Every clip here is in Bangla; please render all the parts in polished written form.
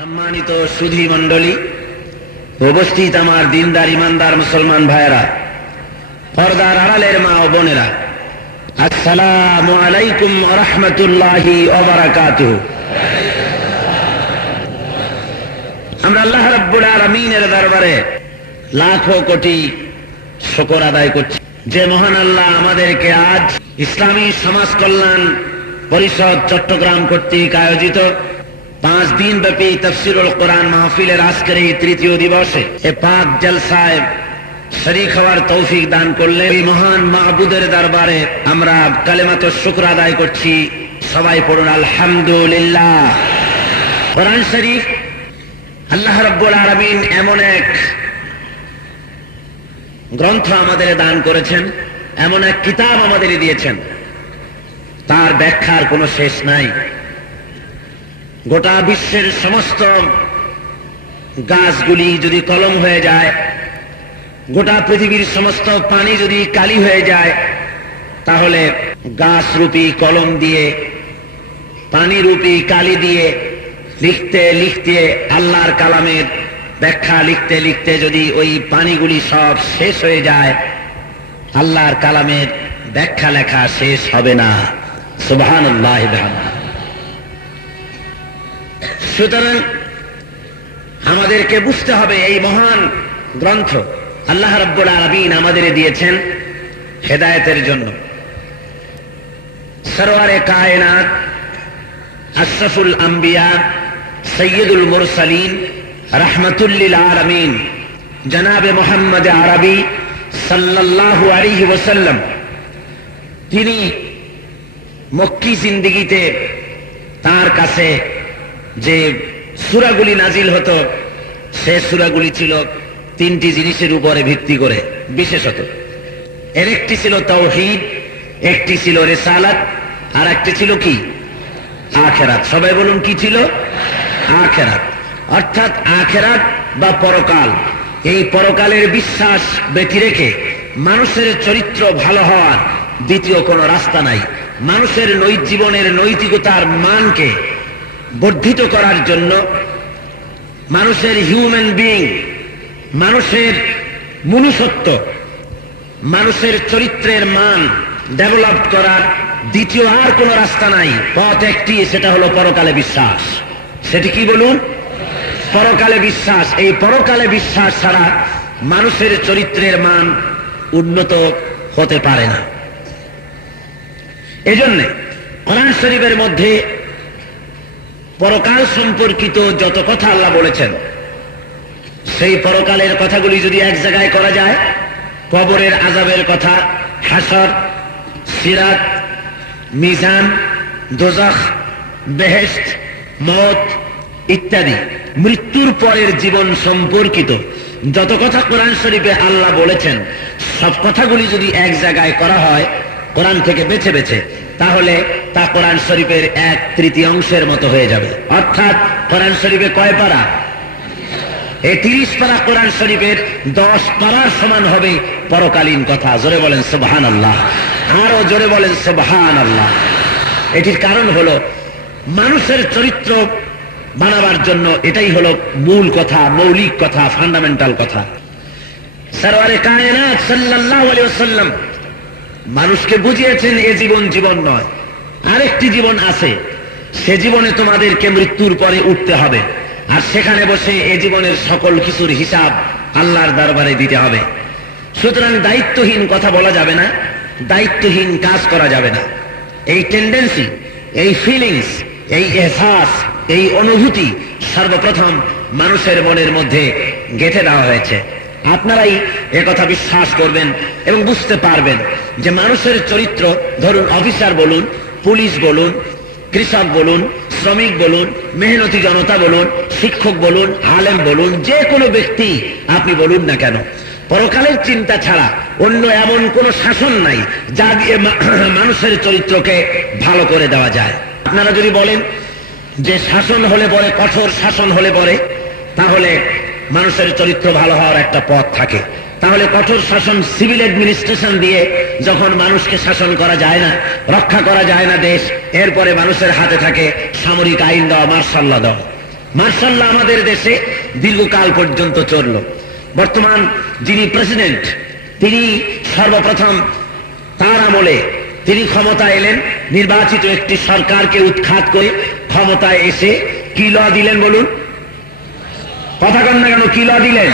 সম্মানিত সুধী মণ্ডলী, উপস্থিত আমার দিনদার ইমানদার মুসলমান ভাইয়েরা, পর্দার আড়ালের মা ও বোনেরা, আসসালামু আলাইকুম ওয়া রাহমাতুল্লাহি ওয়া বারাকাতুহু। আমরা আল্লাহ রাব্বুল আলামিনের দরবারে লাখো কোটি শুকর আদায় করছি যে মহান আল্লাহ আমাদেরকে আজ ইসলামী সমাজ কল্যাণ পরিষদ চট্টগ্রাম কর্তৃক আয়োজিত 5 দিন ব্যাপী তাফসীরুল কোরআন মাহফিলের আজকের এই তৃতীয় দিবসে এ পাক জলসায় শরীক হওয়ার তৌফিক দান করলেন। এই মহান মাহবুদের দরবারে আমরা কালেমাত শুকর আদায় করছি। সবাই পড়ুন আলহামদুলিল্লাহ। কোরআন শরীফ আল্লাহ রাব্বুল আলামিন এমন এক গ্রন্থ আমাদের দান করেছেন, এমন এক কিতাব আমাদের দিয়েছেন, তার ব্যাখ্যার কোনো শেষ নাই। গোটা বিশ্বের সমস্ত গাছগুলি যদি কলম হয়ে যায়, গোটা পৃথিবীর সমস্ত পানি যদি কালি হয়ে যায়, তাহলে গাছ রূপী কলম দিয়ে, পানি রূপী কালি দিয়ে লিখতে লিখতে আল্লাহর কালামের ব্যাখ্যা লিখতে লিখতে যদি ওই পানিগুলি সব শেষ হয়ে যায়, আল্লাহর কালামের ব্যাখ্যা লেখা শেষ হবে না। সুবহানাল্লাহ। সুতরাং আমাদেরকে বুঝতে হবে এই মহান গ্রন্থ আল্লাহ রাব্বুল আলামিন আমাদের দিয়েছেন হেদায়েতের জন্য। সরওয়ারে কায়নাত, আশরাফুল আম্বিয়া, সৈয়দুল মুরসালিন, রাহমাতুল লিল আলামিন জনাবে মুহাম্মদ আরবি সাল্লাল্লাহু আলাইহি ওয়াসাল্লাম, তিনি মক্কি জিন্দেগিতে তার কাছে যে সূরাগুলি নাজিল হতো, সে সূরাগুলি ছিল 3টি জিনিসের উপরে ভিত্তি করে। বিশেষত এর একটি ছিল তাওহীদ, একটি ছিল রিসালাত, আর একটি ছিল কি? আখিরাত। সবাই বলুন, কি ছিল? আখিরাত। অর্থাৎ আখিরাত বা পরকাল, এই পরকালের বিশ্বাস ব্যতি রেখে মানুষের চরিত্র ভালো হওয়ার দ্বিতীয় কোনো রাস্তা নাই। মানুষের জীবনের নৈতিকতার মানকে বর্ধিত করার জন্য, মানুষের হিউম্যান বিইং, মানুষের মনুষ্যত্ব, মানুষের চরিত্রের মান ডেভেলপ করার দ্বিতীয় আর কোনো রাস্তা নাই। পথ একটি, সেটা হলো পরকালে বিশ্বাস। সেটি কি বলুন? পরকালে বিশ্বাস। এই পরকালে বিশ্বাস ছাড়া মানুষের চরিত্রের মান উন্নত হতে পারে না। এজন্য কোরআন শরীফের মধ্যে পরকাল সম্পর্কিত যত কথা আল্লাহ বলেছেন, সেই পরকালের কথাগুলি যদি এক জায়গায় করা যায়, কবরের আযাবের কথা, হাসর, সিরাত, মিজান, দোজখ, বেহেশত, মওত ইত্যাদি মৃত্যুর পরের জীবন সম্পর্কিত যত কথা কোরআন শরীফে আল্লাহ বলেছেন, সব কথাগুলি যদি এক জায়গায় করা হয় কোরআন থেকে বেছে বেছে, তাহলে তা কোরআন শরীফের 1/3 মতো হয়ে যাবে। অর্থাৎ কোরআন শরীফে কয় পারা? এই 30 পারা কোরআন শরীফের 10 পারার সমান হবে পরকালীন কথা। জোরে বলেন সুবহানাল্লাহ, আরো জোরে বলেন সুবহানাল্লাহ। এটির কারণ হলো মানুষের চরিত্র বানাবার জন্য এটাই হলো মূল কথা, মৌলিক কথা, ফান্ডামেন্টাল কথা। সরওয়ারে কায়নাত সাল্লাল্লাহু আলাইহি ওয়াসাল্লাম মানুষকে বুঝিয়েছেন এ জীবন জীবন নয়, আরেকটি জীবন আছে। সে জীবনে তোমাদেরকে মৃত্যুর পরে উঠতে হবে, আর সেখানে বসে এ জীবনের সকল কিছুর হিসাব আল্লাহর দরবারে দিতে হবে। সুতরাং দায়িত্বহীন কথা বলা যাবে না, দায়িত্বহীন কাজ করা যাবে না। এই টেন্ডেন্সি, এই ফিলিংস, এই এহসাস, এই অনুভূতি সর্বপ্রথম মানুষের মনের মধ্যে গেঁথে দেওয়া হয়েছে। আপনারাই একথা বিশ্বাস করবেন এবং বুঝতে পারবেন যে মানুষের চরিত্র, ধরুন অফিসার বলুন, পুলিশ বলুন, কৃষক বলুন, শ্রমিক বলুন, মেহনতি জনতা বলুন, শিক্ষক বলুন, আলেম বলুন, যে কোনো ব্যক্তি আপনি বলুন না কেন, পরকালের চিন্তা ছাড়া অন্য এমন কোনো শাসন নাই যা দিয়ে মানুষের চরিত্রকে ভালো করে দেওয়া যায়। আপনারা যদি বলেন যে শাসন হলে পরে, কঠোর শাসন হলে পরে তাহলে মানুষের চরিত্র ভালো হওয়ার একটা পথ থাকে, তাহলে কঠোর শাসন, সিভিল অ্যাডমিনিস্ট্রেশন দিয়ে যখন মানুষকে শাসন করা যায় না, রক্ষা করা যায় না দেশ, এরপরে মানুষের হাতে থাকে সামরিক আইন দেওয়া, মার্শাল ল দেওয়া। মার্শাল্লাহ আমাদের দেশে দীর্ঘকাল পর্যন্ত চলল। বর্তমান যিনি প্রেসিডেন্ট, তিনি সর্বপ্রথম তার আমলে তিনি ক্ষমতায় এলেন, নির্বাচিত একটি সরকারকে উৎখাত করে ক্ষমতায় এসে কি ল দিলেন বলুন? কথা কন না কেন? কি ল দিলেন?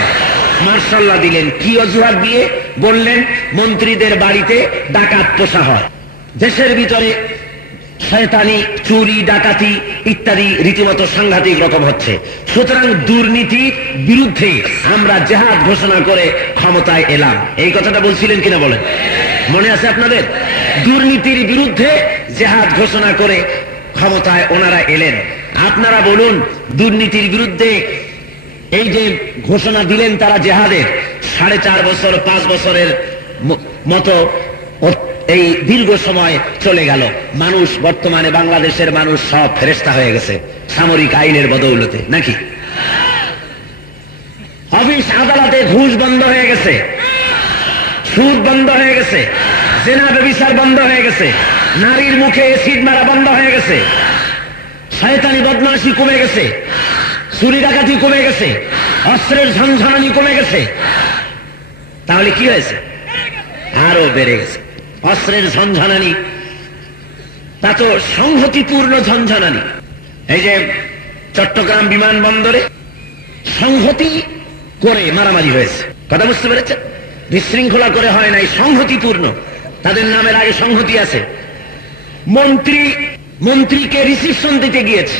মার্শাল্লাহ দিলেন। কি অজুহাত দিয়ে? বললেন মন্ত্রীদের বাড়িতে ডাকাত পোষা হয়, দেশের ভিতরে শয়তানি, চুরি, ডাকাতি ইত্যাদি রীতিমতো সাংঘাতিক রকম হচ্ছে। সুতরাং দুর্নীতির বিরুদ্ধে আমরা জেহাদ ঘোষণা করে ক্ষমতায় এলাম। এই কথাটা বলছিলেন কিনা বলেন? মনে আছে আপনাদের? দুর্নীতির বিরুদ্ধে জেহাদ ঘোষণা করে ক্ষমতায় ওনারা এলেন। আপনারা বলুন, দুর্নীতির বিরুদ্ধে এই যে ঘোষণা দিলেন তারা জেহাদের, 4.5 বছর 5 বছরের মতো এই দীর্ঘ সময় চলে গেল। মানুষ, বর্তমানে বাংলাদেশের মানুষ সব ফেরেশতা হয়ে গেছে সামরিক আইনের বদৌলতে, নাকি? অফিস আদালতে ঘুষ বন্ধ হয়ে গেছে, সুদ বন্ধ হয়ে গেছে, জেনা ব্যভিচার বন্ধ হয়ে গেছে, নারীর মুখে এসিড মারা বন্ধ হয়ে গেছে, শয়তানি বদমাশি কমে গেছে, চুরি ডাকাতি কমে গেছে, অস্ত্রের ঝনঝনানি কমে গেছে। তাহলে কি হয়েছে? আরো বেড়ে গেছে অস্ত্রের ঝনঝনানি। তা তো সংহতিপূর্ণ ঝনঝনানি। এই যে চট্টগ্রাম বিমানবন্দরে সংহতি করে মারামারি হয়েছে, কথা বুঝতে পেরেছেন? বিশৃঙ্খলা করে হয় নাই, সংহতিপূর্ণ। তাদের নামের আগে সংহতি আছে। মন্ত্রীকে রিসিপশন দিতে গিয়েছে,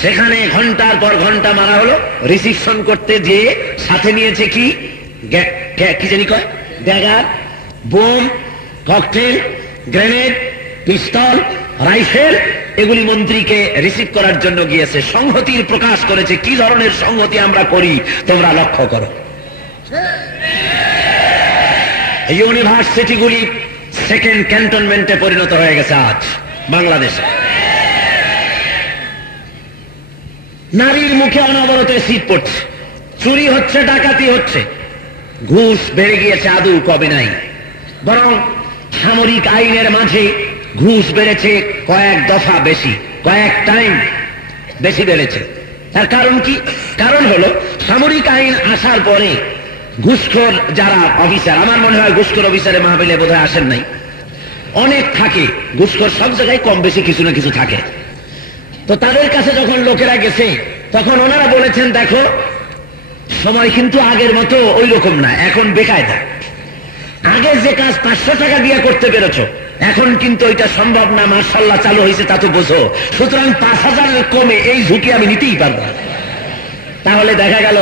সেখানে ঘন্টার পর ঘন্টা মারা হলো। রিসিপশন করতে যেয়ে সাথে নিয়েছে কি জানি কয়, ড্যাগার, বোম, ককটেল, গ্রেনেড, পিস্তল, রাইফেল, এগুলি মন্ত্রীকে রিসিভ করার জন্য গিয়েছে। সংহতির প্রকাশ করেছে। কি ধরনের সংহতি আমরা করি তোমরা লক্ষ্য করো। ইউনিভার্সিটিগুলি সেকেন্ড ক্যান্টনমেন্টে পরিণত হয়ে গেছে আজ বাংলাদেশে। নারীর মুখে অনবরত এসিড পড়ছে, চুরি হচ্ছে, ডাকাতি হচ্ছে, ঘুষ বেড়ে গিয়েছে, আদৌ কবে নাই। বরং সামরিক আইনের মাঝে ঘুষ বেড়েছে কয়েক দফা বেশি, কয়েক টাইম বেশি বেড়েছে। তার কারণ কি? কারণ হলো সামরিক আইন আসার পরে ঘুষখোর যারা অফিসার, আমার মনে হয় ঘুষখোর অফিসারে মাহফিলে বোধহয় আসেন নাই, অনেক থাকে। ঘুষখোর সব জায়গায় কম বেশি কিছু না কিছু থাকে। তো তাদের কাছে যখন লোকেরা গেছে, তখন ওনারা বলেছেন, দেখো সময় কিন্তু আগের মতো ওই রকম না, এখন বেকায়দা। আগে যে কাজ 500 টাকা দিয়ে করতে পেরেছ, এখন কিন্তু ওইটা সম্ভব না। মার্শাল্লাহ চালু হয়েছে, তা তো বোঝো। সুতরাং 5000 কমে এই ঝুঁকি আমি নিতেই পারবো না। তাহলে দেখা গেল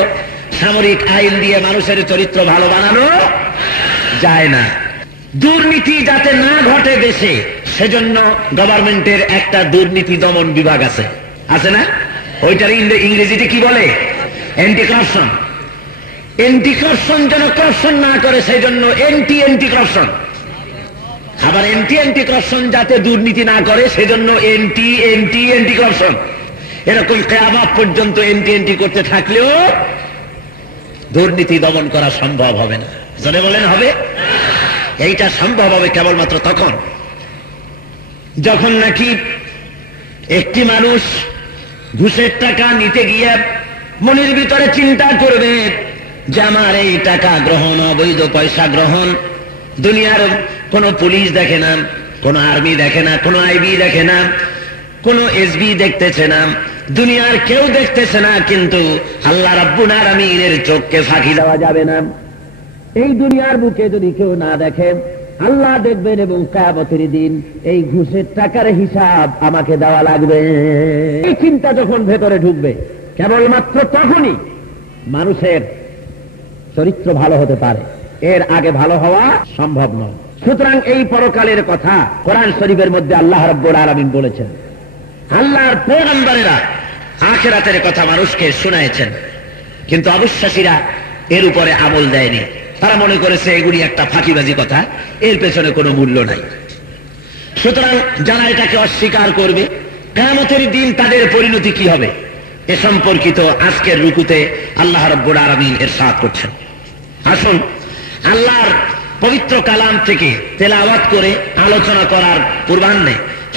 সামরিক আইন দিয়ে মানুষের চরিত্র ভালো বানানো যায় না। দুর্নীতি যাতে না ঘটে দেশে, সেজন্য গভর্নমেন্টের একটা দুর্নীতি দমন বিভাগ আছে, আছে না? ওইটার ইংরেজিতে কি বলে? Anti corruption. অ্যান্টি কারাপশন যেন কারাপশন না করে, সেই জন্য অ্যান্টি কারাপশন। আবার অ্যান্টি কারাপশন যাতে দুর্নীতি না করে, সেজন্য অ্যান্টি কারাপশন। এরকম কিয়ামত পর্যন্ত অ্যান্টি করতে থাকলেও দুর্নীতি দমন করা সম্ভব হবে না। জনে বলেন হবে? এইটা সম্ভব হবে কেবলমাত্র তখন যখন নাকি একটি মানুষ ঘুষের টাকা নিতে গিয়ে মনের ভিতরে চিন্তা করবে যে আমার এই টাকা গ্রহণ, অবৈধ পয়সা গ্রহণ, দুনিয়ার কোন পুলিশ দেখে না, কোন আর্মি দেখে না, কোন আইবি দেখে না, কোন এসবি দেখতেছে না, দুনিয়ার কেউ দেখতেছে না, কিন্তু আল্লাহ রাব্বুল আলামিনের চোখকে ফাঁকি দেওয়া যাবে না। এই দুনিয়ার বুকে যদি কেউ না দেখে, আল্লাহ দেখবেন, এবং কিয়ামতের দিন এই ঘুষের টাকার হিসাব আমাকে দেওয়া লাগবে। এই চিন্তা যখন ভেতরে ঢুকবে, কেবলমাত্র তখনই মানুষের চরিত্র ভালো হতে পারে। এর আগে ভালো হওয়া সম্ভব নয়। সুতরাং এই পরকালের কথা কোরআন শরীফের মধ্যে আল্লাহ রাব্বুল আলামিন বলেছেন। আল্লাহর পয়গম্বরেরা আখিরাতের কথা মানুষকে শোনায়েছেন, কিন্তু অবিশ্বাসীরা এর উপরে আমল দেয়নি। তারা মনে করেছে এগুলি একটা ফাঁকিবাজি কথা, এর পেছনে কোনো মূল্য নাই। সুতরাং যারা এটাকে অস্বীকার করবে, কিয়ামতের দিন তাদের পরিণতি কি হবে, এ সম্পর্কিত আজকের রুকুতে আল্লাহ রাব্বুল আলামিন ইরশাদ করছেন। আসুন আল্লাহর পবিত্র কালাম থেকে তেলাওয়াত করে আলোচনা করার পূর্বাহ্নে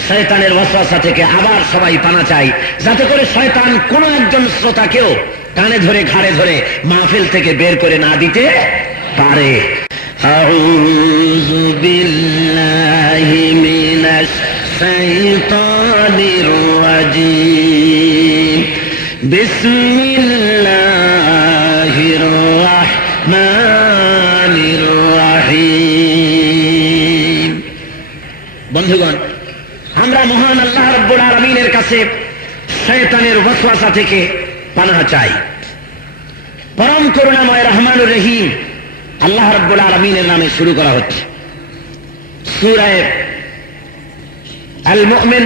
শয়তানের ওয়াসওয়াসা থেকে আবার সবাই পানা চাই, যাতে করে শয়তান কোন একজন শ্রোতাকেও কানে ধরে ঘাড়ে ধরে মাহফিল থেকে বের করে না দিতে পারে। আউযু বিল্লাহি মিনাশ শাইতানির রাজীম। বিসমিল্লাহির রাহমানির রাহিম। বন্ধুগণ, আমরা মহান আল্লাহ রাব্বুল আলামিনের কাছে শয়তানের ওয়াসওয়াসা থেকে পানাহ চাই। পরম করুণাময় রহমানুর রহিম আল্লাহ রাব্বুল আলামিনের নামে শুরু করা হচ্ছে। সূরা আল মুমিন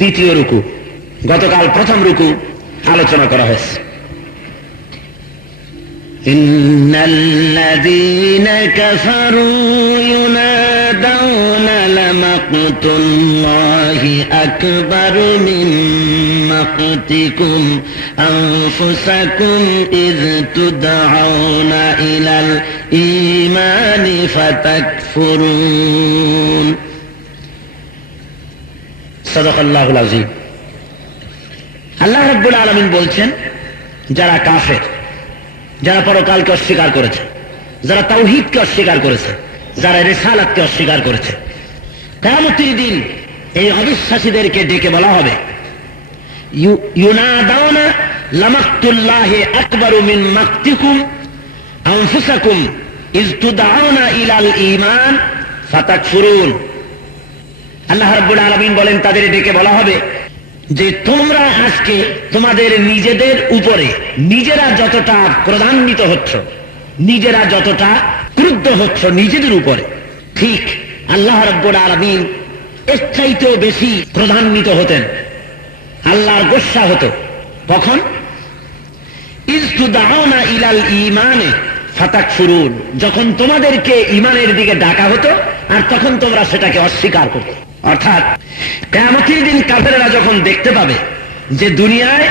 দ্বিতীয় রুকু, গতকাল প্রথম রুকু আলোচনা করা হয়েছে। ইন্নাল্লাযীনা কাফারু ইউনাদাউনা লামাকতুল্লাহি আকবারু মিন মাকতিকুম আনফুসাকুম ইয তুদআউনা ইলাল ঈমানি ফাতাকফুরুন। সাদাকাল্লাহুল আযীম। আল্লাহ রাব্বুল আলামিন বলছেন, যারা কাফের, যারা পরকালকে অস্বীকার করেছে, যারা তাওহীদকে অস্বীকার করেছে, যারা রিসালাতকে অস্বীকার করেছে, কিয়ামতের দিন এই অবিশ্বাসীদেরকে ডেকে বলা হবে, ইউনাদাউনা লামাকতুল্লাহি আকবারু মিন মাকতিকুম আনফুসাকুম ইয তুদআউনা ইলাল ঈমান ফাতাকফুরুন। আল্লাহ রাব্বুল আলামিন বলেন, তাদের ডেকে বলা হবে যে তোমরা আজকে তোমাদের নিজেদের উপরে নিজেরা যতটা ক্রোধান্বিত হচ্ছ, নিজেরা যতটা ক্রুদ্ধ হচ্ছ নিজেদের উপরে, ঠিক আল্লাহ রাব্বুল আলামিন এর চাইতেও বেশি ক্রোধান্বিত হতেন, আল্লাহর গোসা হতো। কখন? ইয তুদআউনা ইলাল ঈমানে ফাতাকফুরুন, যখন তোমাদেরকে ঈমানের দিকে ডাকা হতো আর তখন তোমরা সেটাকে অস্বীকার করতে। অর্থাৎ কিয়ামতের দিন কাফেররা যখন দেখতে পাবে যে দুনিয়ায়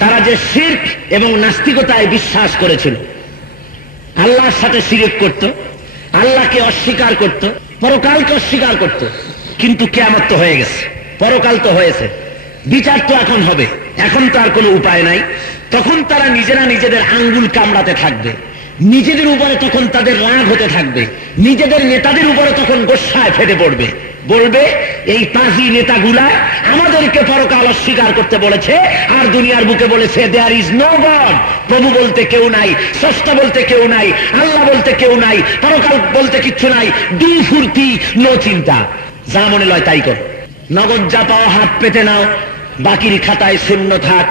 তারা যে শিরক এবং নাস্তিকতায় বিশ্বাস করেছিল, আল্লাহর সাথে শিরক করত, আল্লাহকে অস্বীকার করত, পরকালকে অস্বীকার করত, কিন্তু কিয়ামত তো হয়ে গেছে, পরকাল তো হয়েছে, বিচার তো এখন হবে, এখন তো আর কোনো উপায় নাই, তখন তারা নিজেরা নিজেদের আঙ্গুল কামড়াতে থাকবে, নিজেদের উপরে তখন তাদের রাগ হতে থাকবে, নিজেদের নেতাদের উপরে তখন গোসায় ফেটে পড়বে, বলবে এই পাঁচি নেতাগুলা আমাদেরকে পরকাল অস্বীকার করতে বলেছে আর দুনিয়ার বুকে বলেছে দেয়ার ইজ নো গড, প্রভু বলতে কেউ নাই, স্রষ্টা বলতে কেউ নাই, আল্লাহ বলতে কেউ নাই, পরকাল বলতে কিচ্ছু নাই, ডু ফুর্তি নো চিন্তা, যা মনে লয় তাই কর, নগদ যা পাও হাত পেতে নাও, বাকির খাতায় শূন্য থাক,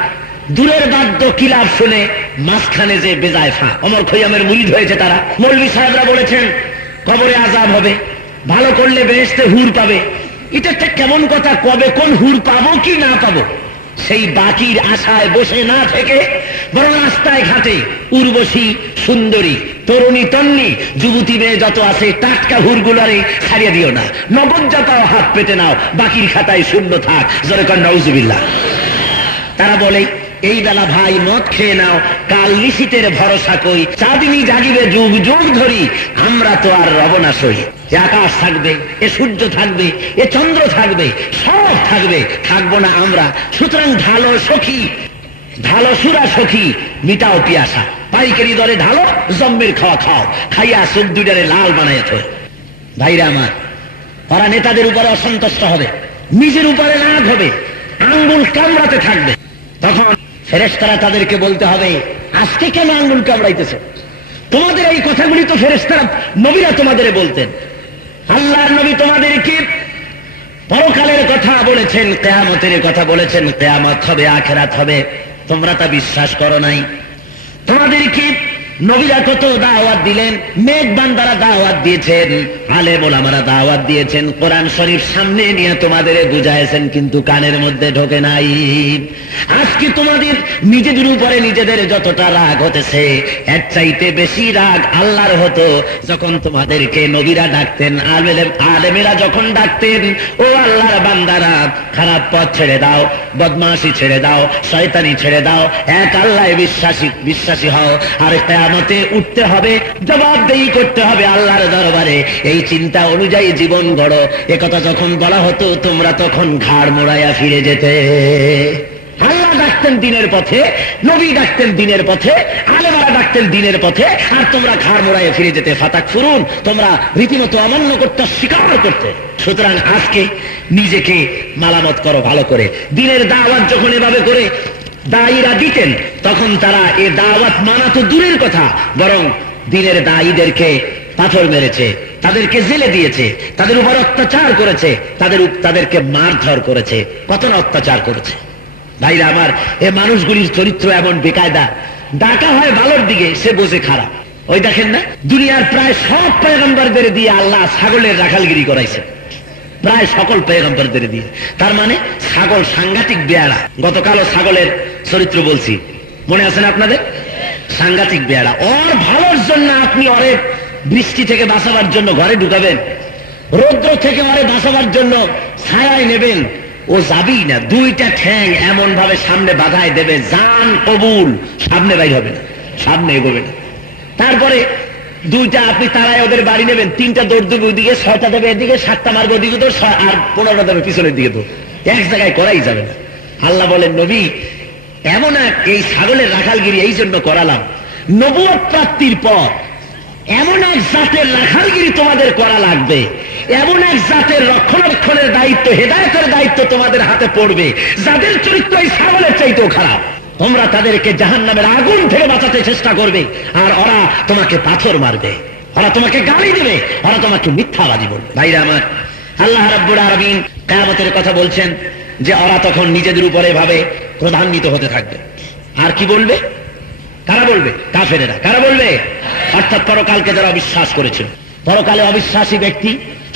দূরের বাদ্য কিলাপ শুনে মাঝখানে যে বেজায় ফা। ওমর খৈয়ামের মুরিদ হয়েছে তারা। মৌলভী সাহেবরা বলেছেন কবরে আযাব হবে, ভালো করলে বেহেশতে হুর পাবে। এটা একটা কেমন কথা, কবে কোন হুর পাবো কি না পাবো সেই বাকির আশায় বসে না থেকে বরং রাস্তায় ঘাটে উর্বশী সুন্দরী তরুণী তন্নি যুবতী মেয়ে যত আছে টাটকা হুরগুলারে ছাড়িয়ে দিও না, নগদ যাতাও হাত পেতে নাও, বাকির খাতায় শূন্য থাক, জোরে কর নাউজুবিল্লাহ। তারা বলে এই বেলা ভাই মদ খেয়ে নাও, কাল নিশীতের ভরসা কই, চাঁদিনী জাগিবে যুগ যুগ ধরি, আমরা তো আর রব না সই। এ আকাশ থাকবে, এ সূর্য থাকবে, এ চন্দ্র থাকবে, সব থাকবে, থাকবো না আমরা। সুতরাং ঢালো সখী, ঢালো সুরা সখী, মিটাও পিয়াসা, পাইকারি দরে ঢালো, জম্মের খাওয়া খাও, খাইয়া চোখ দুটারে লাল বানাইয়া থই। ভাইরা আমার, তারা নেতাদের উপরে অসন্তুষ্ট হবে, নিজের উপরে রাগ হবে, আঙ্গুল কামড়াতে থাকবে। তখন ফেরেশতারা তাদেরকে বলতে হবে, আজকে কেন আঙ্গুল কামড়াইতেছে? তোমাদের এই কথাগুলি তো ফেরেশতারা নবীরা তোমাদের বলতেন, আল্লাহর নবী তোমাদেরকে পরকালের কথা বলেছেন, কিয়ামতের কথা বলেছেন, কিয়ামত হবে, আখিরাত হবে, তোমরা তা বিশ্বাস করো নাই। তোমাদেরকে নবীরা কত দাওয়াত দিলেন, নেক বান্দারা দাওয়াত দিয়েছেন, আলেম ওলামারা দাওয়াত দিয়েছেন, কোরআন শরীফ সামনে নিয়ে তোমাদের বুঝাইছেন, কিন্তু কানের মধ্যে ঢোকে নাই। আজকে তোমাদের নিজেদের উপরে নিজেদের যতটা রাগ হতেছে, এর চাইতে বেশি রাগ আল্লাহর হতো যখন তোমাদেরকে নবীরা ডাকতেন, আলেমেরা যখন ডাকতেন, ও আল্লাহর বান্দারা খারাপ পথ ছেড়ে দাও, বদমাশি ছেড়ে দাও, শয়তানি ছেড়ে দাও, এক আল্লাহ বিশ্বাসী হও, আর কিয়ামতে উঠতে হবে, জবাবদেহি করতে হবে আল্লাহর দরবারে। এই চিন্তা অনুযায়ী জীবন গড়ো, একথা যখন বলা হতো তোমরা তখন ঘাড় মোড়াইয়া ফিরে যেতে। আল্লাহ ডাকতেন দিনের পথে, নবী ডাকতেন দিনের পথে, আলেমারা ডাকতেন দিনের পথে, আর তোমরা ঘাড় মোড়াইয়া ফিরে যেতে। ফাতাক ফুরুন, তোমরা রীতিমতো অমান্য করতে, স্বীকার করতে। সুতরাং আজকে নিজেকে মালামত করো ভালো করে। দিনের দাওয়াত যখন এভাবে করে দায়ীরা দিতেন, তখন তারা এ দাওয়াত মানা তো দূরের কথা, বরং দিনের দায়ীদেরকে পাথর মেরেছে, তাদেরকে জেলে দিয়েছে, তাদের উপর অত্যাচার করেছে, তাদেরকে মারধর করেছে, কত না অত্যাচার করেছে। ভাইরা আমার, এ মানুষগুলির চরিত্র এমন বেকায়দা, ডাকা হয় ভালোর দিকে, সে বোঝে খারাপ। ওই দেখেন না, দুনিয়ার প্রায় সব পয়গম্বরদের দিয়ে আল্লাহ ছাগলের রাখালগিরি করাইছে, প্রায় সকল পয়গম্বরদের দিয়ে। তার মানে ছাগল সাংঘাতিক বেয়ারা। গতকালও ছাগলের চরিত্র বলছি, মনে আছে না আপনাদের? সাংঘাতিক বেয়ারা। ওর ভালোর জন্য আপনি ওরে বৃষ্টি থেকে বাঁচাবার জন্য ঘরে ঢুকাবেন, রৌদ্র থেকে ওরে বাঁচাবার জন্য ছায়ায় নেবেন, ও যাবেই না। দুইটা ঠ্যাং এমন ভাবে সামনে বাধায় দেবে, জান কবুল, সামনে বাইর হবে না, সামনে এগোবে না। তারপরে দুইটা আপনি তারাই ওদের বাড়ি নেবেন, তিনটা দৌড় দেবে ওইদিকে, ছয়টা দেবে এদিকে, সাতটা মারবে ওদিকে দৌড়, আর 15টা দেবে পিছনের দিকে দৌড়, এক জায়গায় করাই যাবে না। আল্লাহ বলেন, নবী এমন এক এই ছাগলের রাখালগিরি এই জন্য করালাম, নবুয়ত প্রাপ্তির পর এমন এক জাতের রাখালগিরি তোমাদের করা লাগবে, এমন এক জাতের রক্ষণাবেক্ষণের দায়িত্ব, হেদায়েতের দায়িত্ব তোমাদের হাতে পড়বে, যাদের চরিত্র এই ছাগলের চাইতেও খারাপ। তোমরা তাদেরকে জাহান্নামের আগুন থেকে বাঁচাতে চেষ্টা করবে, আর ওরা তোমাকে পাথর মারবে, ওরা তোমাকে গালি দেবে, ওরা তোমাকে মিথ্যাবাদী বলবে। ভাইরা আমার, আল্লাহ রাব্বুল আলামিন কিয়ামতের কথা বলছেন যে ওরা তখন নিজেদের উপরে ভাবে ক্রোধান্বিত হতে থাকবে। আর কি বলবে? কারা বলবে? কাফেরেরা। কারা বলবে? অর্থাৎ পরকালকে যারা অবিশ্বাস করেছিল। পরকালে অবিশ্বাসী ব্যক্তি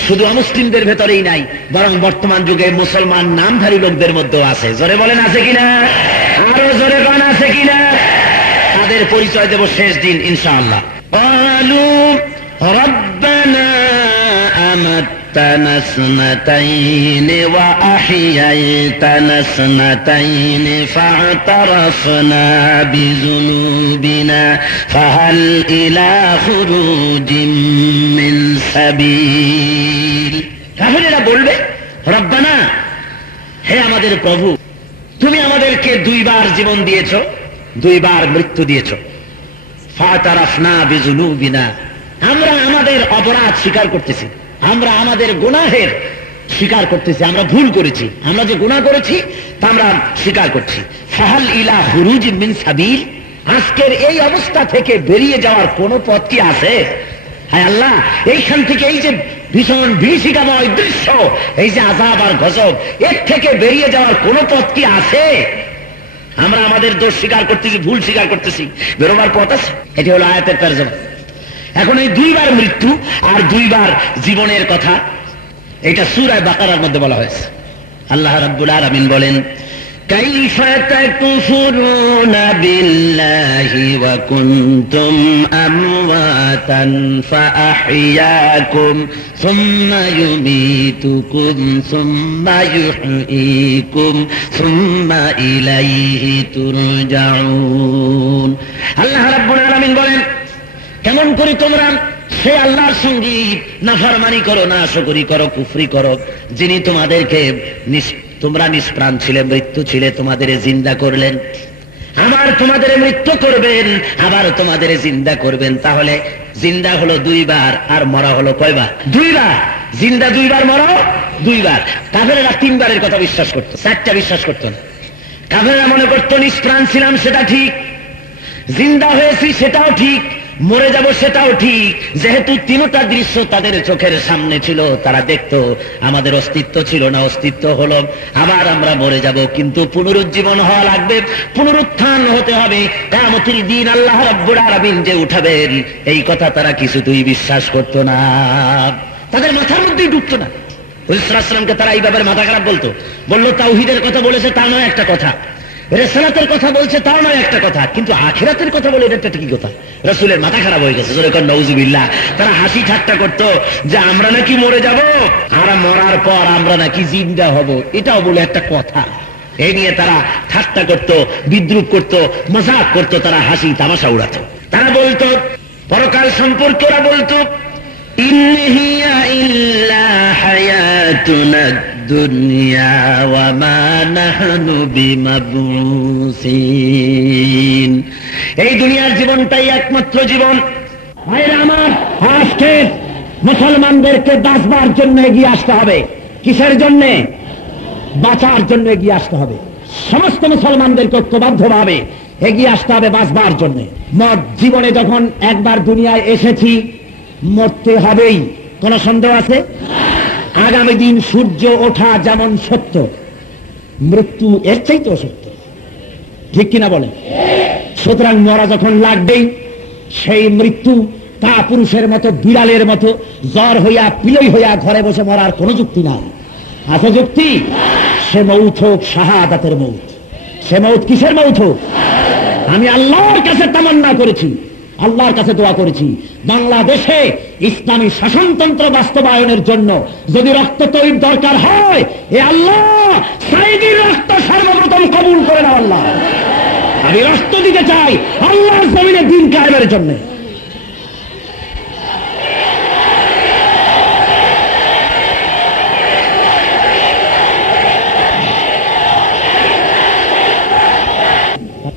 শুধু অমুসলিমদের ভেতরেই নাই, বরং বর্তমান যুগে মুসলমান নামধারী লোকদের মধ্যেও আছে। জোরে বলেন আছে কিনা? আরো জোরে বলেন আছে কিনা? তাদের পরিচয় দেব শেষ দিন ইনশাআল্লাহ। ক্বালু রাব্বানা আমাত্তানা ইসনাতাইনি ওয়া আহইয়াইতানা ইসনাতাইনি ফা'তারাফনা বিযুনুবিনা ফাহাল ইলা খুরুজিম মিন সাবিল। কাফেরেরা বলবে, রব্বানা, হে আমাদের প্রভু, তুমি আমাদেরকে দুইবার জীবন দিয়েছ, দুইবার মৃত্যু দিয়েছ। ফাতারাফনা বিযুনুবিনা, আমরা আমাদের অপরাধ স্বীকার করতেছি, আমরা আমাদের গুনাহের স্বীকার করতেছি, আমরা ভুল করেছি, আমরা যে গুনাহ করেছি তা আমরা স্বীকার করছি। ফাহাল ইলা খুরুজিম মিন সাবিল, আজকের এই অবস্থা থেকে বেরিয়ে যাওয়ার কোন পথ কি আছে? হায় আল্লাহ, এইখান থেকে এই যে ভীষণ ভীষিকাময় দৃশ্য, এই যে আযাব আর গজব, এর থেকে বেরিয়ে যাওয়ার কোন পথ কি আছে? আমরা আমাদের দোষ স্বীকার করতেছি, ভুল স্বীকার করতেছি, বেরোবার পথ আছে? এটি হলো আয়াতের তরজমা। এখন এই দুইবার মৃত্যু আর দুইবার জীবনের কথা, এটা সূরা বাকারার মধ্যে বলা হয়েছে। আল্লাহ রাব্বুল আলামিন বলেন, কাইফা তাকফুরুনা বিল্লাহি ওয়া কুনতুম আমওয়াতান ফাআহইয়াকুম সুম্মা ইউমীতুকুম সুম্মা ইউহয়ীকুম সুম্মা ইলাইহি তুরজাউন। আল্লাহ রাব্বুল আলামিন বলেন, কেমন করে তোমরা সে আল্লাহর সঙ্গে নাফরমানি করো, নাশকরি করো, কুফরি করো, যিনি তোমাদেরকে তোমরা নিষ্প্রাণ ছিলে, মৃত্যু ছিলে, তোমাদের জিন্দা করলেন, আবার তোমাদের মৃত্যু করবেন, আবার তোমাদের জিন্দা করবেন। তাহলে জিন্দা হলো দুইবার, আর মরা হলো কয়বার? দুইবার। জিন্দা দুইবার, মরা দুইবার। কাফেরেরা তিনবারের কথা বিশ্বাস করতো, চারটা বিশ্বাস করতো না। কাফেরেরা মনে করতো নিষ্প্রাণ ছিলাম সেটা ঠিক, জিন্দা হয়েছি সেটাও ঠিক, মরে যাব সেটাও ঠিক। যেহেতু তিনটা দৃশ্য তাদের চোখের সামনে ছিল, তারা দেখতো আমাদের অস্তিত্ব ছিল না, অস্তিত্ব হলো, আবার আমরা মরে যাব, কিন্তু পুনরুজ্জীবন হওয়া লাগবে, পুনরুত্থান হতে হবে, কিয়ামতের দিন আল্লাহ রাব্বুল আলামিন যে উঠাবেন, এই কথা তারা কিছুতেই বিশ্বাস করতো না, তাদের মাথার মধ্যেই ঢুকতো না। রাসূল সাল্লাল্লাহু আলাইহি ওয়াসাল্লামকে তারা এই ব্যাপারে মাথা খারাপ বললো তাওহীদের কথা বলেছে, তা নয় একটা কথা, রিসালাতের কথা বলছে, তাও নয় একটা কথা, কিন্তু আখিরাতের কথা বলে এটা কি কথা? রাসূলের মাথা খারাপ হয়ে গেছে। জোরে কর নাউযুবিল্লাহ। তারা হাসি ঠাট্টা করতো যে আমরা নাকি মরে যাব, আর মরার পর আমরা নাকি জিন্দা হব, এটাও বলে একটা কথা। এই নিয়ে তারা ঠাট্টা করতো, বিদ্রুপ করতো, মজাক করতো, তারা হাসি তামাশা উড়াতো। তারা বলতো পরকাল সম্পর্কে, ওরা বলতো ইন হিয়া ইল্লা হায়াতুনা দুনিয়া ওয়া মা নাহনু বিমাবউসিন। এই দুনিয়ার জীবনটাই একমাত্র জীবন। ভাইরা আমার, আজকে মুসলমানদেরকে বাঁচবার জন্য এগিয়ে আসতে হবে। কিসের জন্য? বাঁচার জন্য এগিয়ে আসতে হবে। সমস্ত মুসলমানদেরকে ঐক্যবদ্ধভাবে এগিয়ে আসতে হবে বাঁচবার জন্য। মোট জীবনে যখন একবার দুনিয়ায় এসেছি, মরতে হবেই, কোন সন্দেহ আছে? আগামী দিন সূর্য ওঠা যেমন সত্য, মৃত্যু এর চাইতেও সত্য, ঠিক কিনা বলেন? সুতরাং মরা যখন লাগবেই, সেই মৃত্যু তা পুরুষের মতো, বিড়ালের মতো জ্বর হইয়া পিলই হইয়া ঘরে বসে মরার কোন যুক্তি নাই। আছে যুক্তি? সে মৌত হোক শাহাদাতের মৌত। সে মৌত কিসের মৌত হোক? আমি আল্লাহর কাছে তামান্না করেছি, আল্লাহর কাছে দোয়া করেছি, বাংলাদেশে ইসলামী শাসনতন্ত্র বাস্তবায়নের জন্য যদি রক্ত তৈব দরকার হয়, এ আল্লাহ সাইদির রক্ত সর্বপ্রথম কবুল করে নাও আল্লাহ। আমি রক্ত দিতে চাই আল্লাহর জমিনে দিন কায়েমের জন্য।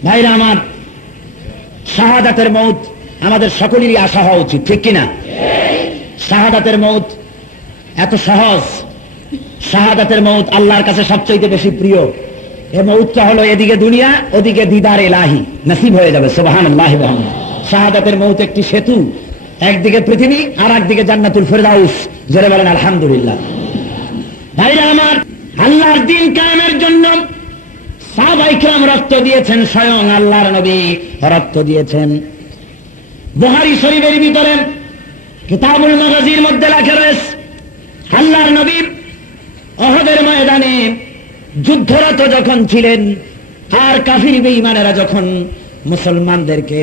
ভাইরা আমার, শাহাদাতের মৌত আমাদের সকলেরই আশা হওয়া উচিত, ঠিক কিনা? শাহাদাতের মৌত এত সহজ, শাহাদাতের মৌত আল্লাহর কাছে সবচেয়ে বেশি প্রিয়। এই মৌতটা হলো এদিকে দুনিয়া, ওদিকে দিদার ইলাহি, নসিব হয়ে যাবে। সুবহানাল্লাহি ওয়া বিহামদিহি। শাহাদাতের মৌত একটি সেতু, একদিকে পৃথিবী আর একদিকে জান্নাতুল ফেরদাউস। জোরে বলেন আলহামদুলিল্লাহ। ভাইরা আমার, আল্লাহর দ্বীন কায়েমের জন্য সাহাবায়ে কিরাম রক্ত দিয়েছেন, স্বয়ং আল্লাহর নবী রক্ত দিয়েছেন। বুখারী শরীফের ভিতরে কিতাবুল মাগাজির মধ্যে লেখা রয়েছে, আল্লাহর নবী উহুদের ময়দানে যুদ্ধরত যখন ছিলেন, আর কাফির বেঈমানেরা যখন মুসলমানদেরকে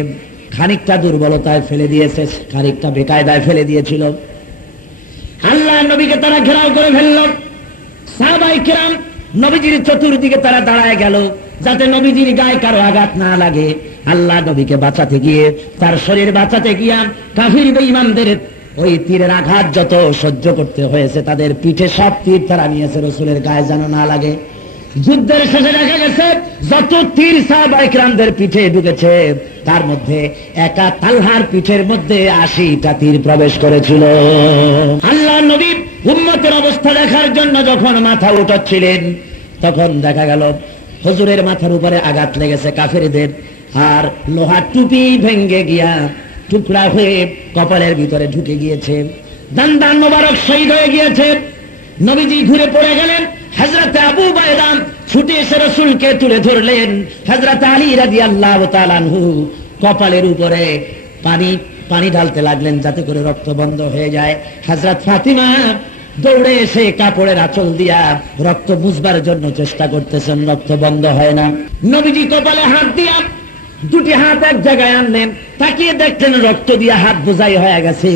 খানিকটা দুর্বলতায় ফেলে দিয়েছে, খানিকটা বেকায়দায় ফেলে দিয়েছিল, আল্লাহর নবীকে তারা ঘেরাও করে ফেলল। সাহাবায়ে কিরাম নবীজির চতুর্দিকে তারা দাঁড়ায় গেল, যাতে নবীজির গায়ে কারো আঘাত না লাগে। আল্লাহ নবীকে বাঁচাতে গিয়ে, তার শরীর বাঁচাতে গিয়া কাফির বেঈমানদের ওই তীরের আঘাত যত সহ্য করতে হয়েছে, তাদের পিঠে সব তীর তারা নিয়েছে, রাসূলের গায়ে যেন না লাগে। যুদ্ধের শেষে দেখা গেছে যত তীর সাহাবায়ে কিরামদের পিঠে ঢুকেছে, তার মধ্যে একা তালহার পিঠের মধ্যে 80টা তীর প্রবেশ করেছিল। আল্লাহ নবী উম্মতের অবস্থা দেখার জন্য যখন মাথা উঠাচ্ছিলেন, তখন দেখা গেল হুজুরের মাথার উপরে আঘাত লেগেছে কাফেরদের, আর লোহার টুপি ভেঙ্গে গিয়া টুকরা হয়ে কপালের ভিতরে ঢুকে গিয়েছে, দান মোবারক শহীদ হয়ে গিয়েছে। নবীজি ঘুরে পড়ে গেলেন। হযরত আবু বাইদা ছুটে এসে রাসূলকে তুলে ধরলেন। হযরত আলী রাদিয়াল্লাহু তাআলা আনহু কপালের উপরে পানি ঢালতে লাগলেন, যাতে করে রক্ত বন্ধ হয়ে যায়। হযরত ফাতিমা দৌড়ে এসে কাপড়ের আঁচল দিয়া রক্ত মুছবার জন্য চেষ্টা করতেছেন, রক্ত বন্ধ হয় না। নবীজি কপালে হাত দিয়া দুটি হাত এক জায়গায় আনলেন, তাকিয়ে দেখলেন রক্ত দিয়া হাত বোঝাই হয়ে গেছে।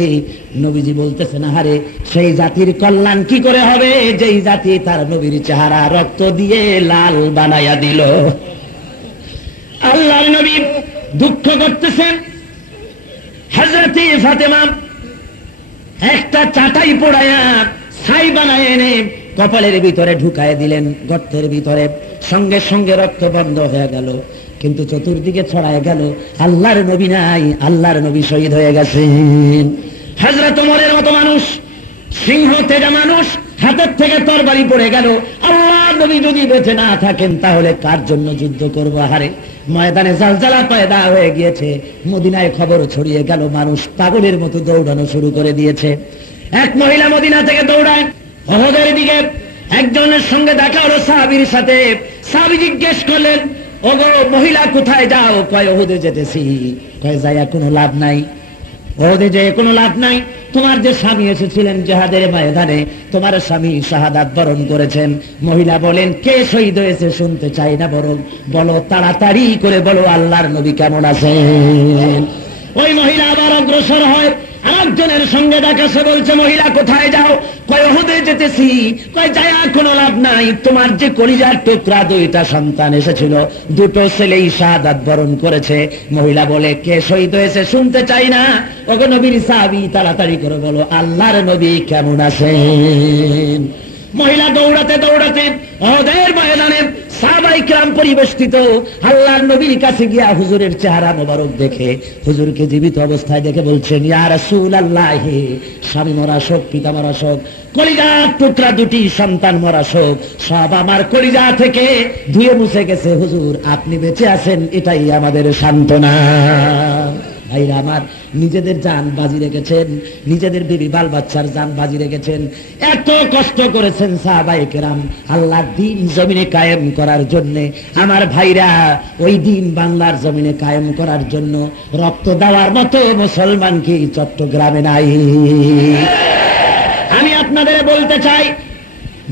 নবীজি বলতেছেন, আরে সেই জাতির কল্যাণ কি করে হবে যেই জাতি তার নবীর চেহারা রক্ত দিয়ে লাল বানায়া দিল। আল্লাহর নবী দুঃখ করতেছেন। হযরত ফাতেমা একটা চাটাই পোড়ায়া ছাই বানায় এনে কপালের ভিতরে ঢুকায় দিলেন, গর্তের ভিতরে। সঙ্গে সঙ্গে রক্ত বন্ধ হয়ে গেল, কিন্তু চতুর্দিকে ছড়ায় গেল আল্লাহর নবী নাই, আল্লাহর নবী শহীদ হয়ে গেছেন। হযরত ওমরের মতো মানুষ, সিংহ তেজা মানুষ, হাতের থেকে তরবারি পড়ে গেল। আল্লাহর নবী যদি বেঁচে না থাকেন, তাহলে কার জন্য যুদ্ধ করবো? হারে ময়দানে জালজালা পয়দা হয়ে গিয়েছে। মদিনায় খবর ছড়িয়ে গেল, মানুষ পাগলের মতো দৌড়ানো শুরু করে দিয়েছে। এক মহিলা মদিনা থেকে দৌড়ায় উহুদের দিকে। একজনের সঙ্গে দেখা হলো সাহাবীর সাথে। সাহাবী জিজ্ঞেস করলেন, ওগো মহিলা কোথায় যাও? কয় উহুদে যেতেছি। কয় যাইয়া কোনো লাভ নাই, উহুদে যেয়ে কোনো লাভ নাই। তোমার যে স্বামী এসেছিলেন জিহাদের ময়দানে, তোমার স্বামী শাহাদাত বরণ করেছেন। মহিলা বলেন, কে শহীদ হয়েছে শুনতে চাই না, বরং বলো, তাড়াতাড়ি করে বলো আল্লাহর নবী কেমন আছেন। ওই মহিলা আবার অগ্রসর হয়, আরেকজনের সঙ্গে দেখা। সে বলছে, মহিলা কোথায় যাও? কয় ওহুদে যেতেছি, কয় যায় কোনো লাভ নাই, তোমার যে কলিজার টুকরা দুইটা সন্তান এসেছিল, দুটো ছেলেই শাহাদাত বরণ করেছে। মহিলা বলে, কে শহীদ হয়েছে শুনতে চাই না। ওগো নবীর সাহাবী, তাড়াতাড়ি করে বলো আল্লাহর নবী কেমন আছেন। মহিলা দৌড়াতে দৌড়াতে ওদের ময়দানে সাহাবায়ে কিরাম পরিবেষ্টিত, আল্লাহর নবীর কাছে গিয়া হুজুরের চেহারা মোবারক দেখে, হুজুরকে জীবিত অবস্থায় দেখে বলছেন, ইয়া রাসূলুল্লাহ, স্বামী মরা শোক, পিতা মরা শোক, কলিজার টুকরা দুটি সন্তান মরা শোক, সব আমার কলিজা থেকে ধুয়ে মুছে গেছে। হুজুর আপনি বেঁচে আছেন, এটাই আমাদের সান্ত্বনা। ভাইরা আমার, নিজেদের জান বাজি রেখেছেন, নিজেদের বিবি বাল বাচ্চার জান বাজি রেখেছেন, এত কষ্ট করেছেন সাহাবায়ে কেরাম আল্লাহর দ্বীন জমিনে কায়েম করার জন্য। আমার ভাইরা, ওই দিন বাংলার জমিনে কায়েম করার জন্য রক্ত দেওয়ার মতো মুসলমান কি চট্টগ্রামে নাই? আমি আপনাদের বলতে চাই,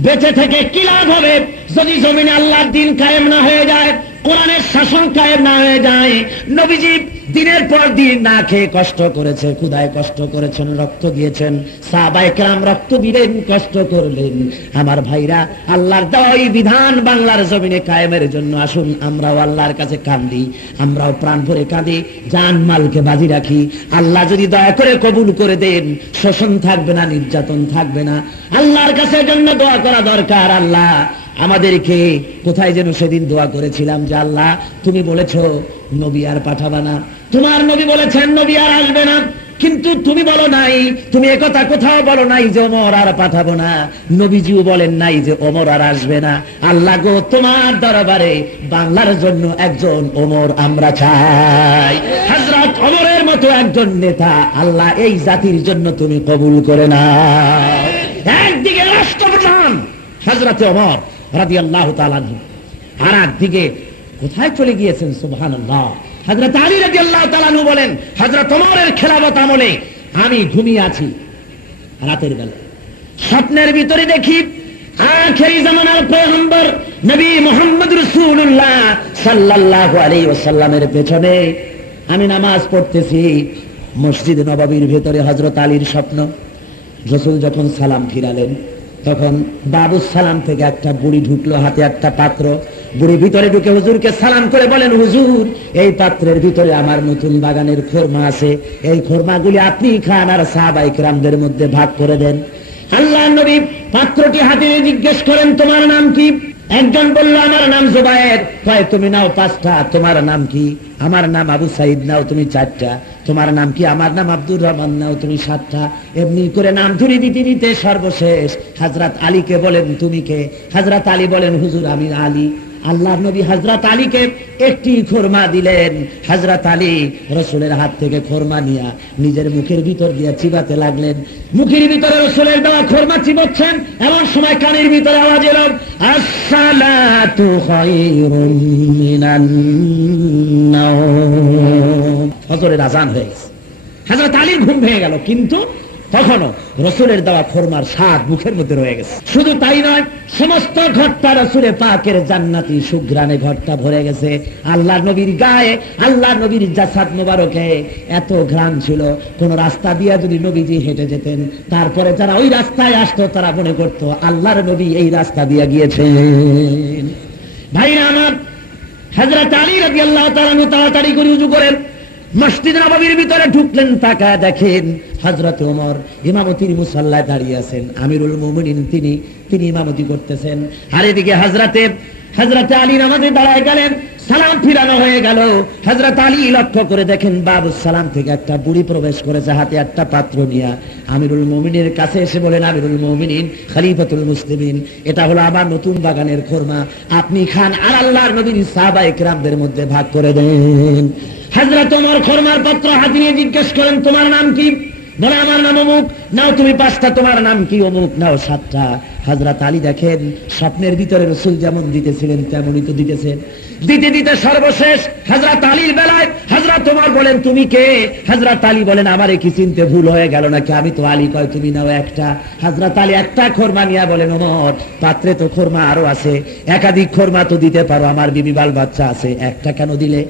বেঁচে থেকে কি লাভ হবে যদি জমিনে আল্লাহর দ্বীন কায়েম না হয়ে যায়, কোরআনের শাসন কায়েম না হয়ে যায়। নবীজি দিনের পর দিন না খেয়ে কষ্ট করেছে, ক্ষুধায় কষ্ট করেছেন, রক্ত দিয়েছেন, সাহাবায়ে কেরাম রক্ত দিলেন, কষ্ট করলেন। আমার ভাইরা, আল্লাহর দেওয়া এই বিধান বাংলার জমিনে কায়েমের জন্য আসুন আমরাও আল্লাহর কাছে কাঁদি, আমরাও প্রাণ ভরে কাঁদি, জান মালকে বাজি রাখি। আল্লাহ যদি দয়া করে কবুল করে দেন, শোষণ থাকবে না, নির্যাতন থাকবে না। আল্লাহর কাছে জন্য দোয়া করা দরকার। আল্লাহ আমাদেরকে, কোথায় যেন সেদিন দোয়া করেছিলাম যে আল্লাহ তুমি বলেছো নবী আর পাঠাবা না, তোমার নবী বলেছেন নবী আর আসবে না, কিন্তু তুমি বলো নাই, তুমি একথা কোথাও বলো নাই যে ওমর আর পাঠাবো না, নবীজিও বলেন নাই যে ওমর আর আসবে না। আল্লাহ গো, তোমার দরবারে বাংলার জন্য একজন ওমর আমরা চাই, হযরত ওমরের মতো একজন নেতা আল্লাহ এই জাতির জন্য তুমি কবুল করে নাও। একদিকে রাষ্ট্রপ্রধান হযরত ওমর রাদিয়াল্লাহু তাআলা আনহু, আর একদিকে কোথায় চলে গিয়েছেন সুবহানাল্লাহ হযরত আলী রাদিয়াল্লাহু তাআলা আনহু বলেন, হযরত ওমরের খেলাফত আমলে আমি ঘুমিয়ে আছি, রাতের বেলা স্বপ্নের ভিতরে দেখি আখেরি জামানার পয়গম্বর নবী মুহাম্মদ রাসূলুল্লাহ সাল্লাল্লাহু আলাইহি ওয়াসাল্লামের পেছনে আমি নামাজ পড়তেছি। মসজিদ নববীর ভিতরে হযরত আলীর স্বপ্ন। রাসূল যখন সালাম ফিরালেন, তখন বাবুস সালাম থেকে একটা বুড়ি ঢুকলো, হাতে একটা পাত্র। বুড়ি ভিতরে ঢুকে হুজুরকে সালাম করে বলেন, হুজুর এই পাত্রের ভিতরে আমার নতুন বাগানের খোরমা আছে, এই খোরমাগুলি আপনি খান আর সাহাবায়ে কেরামদের মধ্যে ভাগ করে দেন। আল্লাহর নবী পাত্রটি হাতে জিজ্ঞেস করেন, তোমার নাম কি? একজন বলল, আমার নাম জুবায়ের। কয়, তুমি নাও 5টা। তোমার নাম কি? আমার নাম আবু সাইদ। নাও তুমি 4টা। তোমার নাম কি? আমার নাম আব্দুর রহমান। নাও তুমি 7টা। এমনি করে নাম ধরে দিতে দিতে সর্বশেষ হযরত আলীকে বলেন, তুমি কে? হযরত আলী বলেন, হুজুর আমি আলী। আল্লাহর নবী হযরত আলীকে একটি খোরমা দিলেন। হযরত আলী রাসূলের হাত থেকে খোরমা নিয়ে নিজের মুখের ভিতর দিয়ে চিবাতে লাগলেন। মুখের ভিতরে রাসূলের দেওয়া খোরমা চিবাচ্ছেন, এমন সময় কানের ভিতরে আওয়াজ এলো, আসসালাতু খায়রুম মিনান নাওম। ফজরের আযান হয়ে গেছে। হযরত আলীর ঘুম ভেঙে গেল, কিন্তু তখনও রাসূলের দেওয়া খোরমার স্বাদ মুখের মধ্যে রয়ে গেছে। শুধু তাই নয়, সমস্ত ঘরটা রাসূলের পাকের জান্নাতি সুঘ্রাণে ঘরটা ভরে গেছে। আল্লাহর নবীর গায়ে, আল্লাহর নবীর জাসাদ মোবারকে এত ঘ্রাণ ছিল, কোন রাস্তা দিয়ে যদি নবীজি হেঁটে যেতেন, তারপরে যারা ওই রাস্তায় আসতো তারা মনে করতো আল্লাহর নবী এই রাস্তা দিয়ে গিয়েছেন। ভাইরা আমার, হযরত আলী রাদিয়াল্লাহু তাআলা তাড়াতাড়ি করে ওযু করেন, মসজিদ নববীর ভিতরে ঢুকলেন। তাকায় দেখেন হযরত ওমর ইমামতির মুসাল্লায় দাঁড়িয়ে আছেন। আমিরুল মুমিনিন তিনি ইমামতি করতেছেন। আর এদিকে হযরত আলী নামাজে দাঁড়ায় গেলেন। সালাম ফিরানো হয়ে গেল। হযরত আলী লক্ষ্য করে দেখেন বাবুস সালাম থেকে একটা বুড়ি প্রবেশ করেছে, হাতে একটা পাত্র নিয়ে। আমিরুল মুমিনের কাছে এসে বলেন, আমিরুল মুমিনিন, খলিফাতুল মুসলিমিন, এটা হলো আমার নতুন বাগানের খোরমা, আপনি খান আর আল্লাহর নবীর সাহাবায়ে কেরামদের মধ্যে ভাগ করে দেন। হযরত ওমর খোরমার পাত্র হাতে নিয়ে জিজ্ঞেস করেন, তোমার নাম কি? বলে, আমার নাম অমুক। নাও তুমি 5টা। তোমার নাম কি? অমুক। নাও 7টা। হযরত আলী দেখেন স্বপ্নের ভিতরে রাসূল যেমন দিতেছিলেন তেমনই তো দিতেছেন। দিতে দিতে সর্বশেষ হযরত আলীর বেলায় হযরত ওমর বলেন, তুমি কে? হযরত আলী বলেন, আমারে কি চিনতে ভুল হয়ে গেল নাকি? আমি তো আলী। কয়, তুমি নাও 1টা। হযরত আলী একটা খোরমা নিয়ে বলেন, ওমর পাত্রে তো খোরমা আরো আছে, একাধিক খোরমা তো দিতে পারো, আমার বিবি বাল বাচ্চা আছে, একটা কেন দিলে?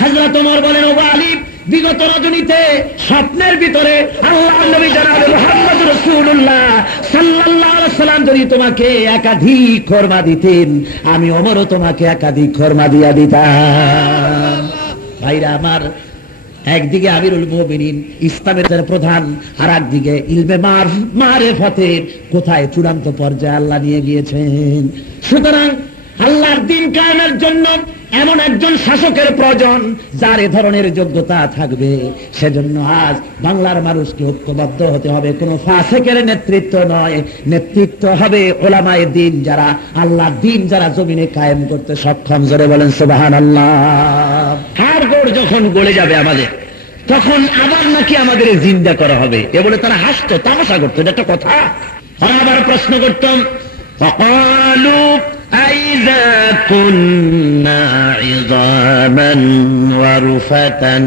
হযরত ওমর বলেন, ও আলী, বিগত রজনীতে স্বপ্নের ভিতরে আল্লাহর নবী জনাবে মুহাম্মদ রাসূলুল্লাহ সাল্লাল্লাহু আলাইহি ওয়াসাল্লাম যদি তোমাকে একাধিক খরমা দিতেন, আমি ওমরও তোমাকে একাধিক খরমা দিয়া দিতাম। ভাইরা আমার, একদিকে আমিরুল মুমিনিন ইসলামের প্রধান, আর একদিকে ইলমে মারিফাতের কোথায় চূড়ান্ত পর্যায়ে আল্লাহ নিয়ে গিয়েছেন। সুতরাং আল্লাহর দ্বীন কায়েমের জন্য এমন একজন শাসকের প্রয়োজন যার এ ধরনের যোগ্যতা থাকবে। সেজন্য আজ বাংলার মানুষকে ঐক্যবদ্ধ হতে হবে, কোনো ফাসিকের নেতৃত্ব নয়, নেতৃত্ব হবে উলামায়ে দ্বীন, যারা আল্লাহর দ্বীন যারা জমিনে কায়েম করতে সক্ষম। জোরে বলেন সুবহানাল্লাহ। হাড়গোড় যখন গলে যাবে আমাদের, তখন আবার নাকি আমাদের জিন্দা করা হবে, এ বলে তারা হাসতো, তামাশা করতো। এটা একটা কথা। আবার প্রশ্ন করতাম, ফাকালু আইযা কুন্না ইযামান ওয়া রুফাতান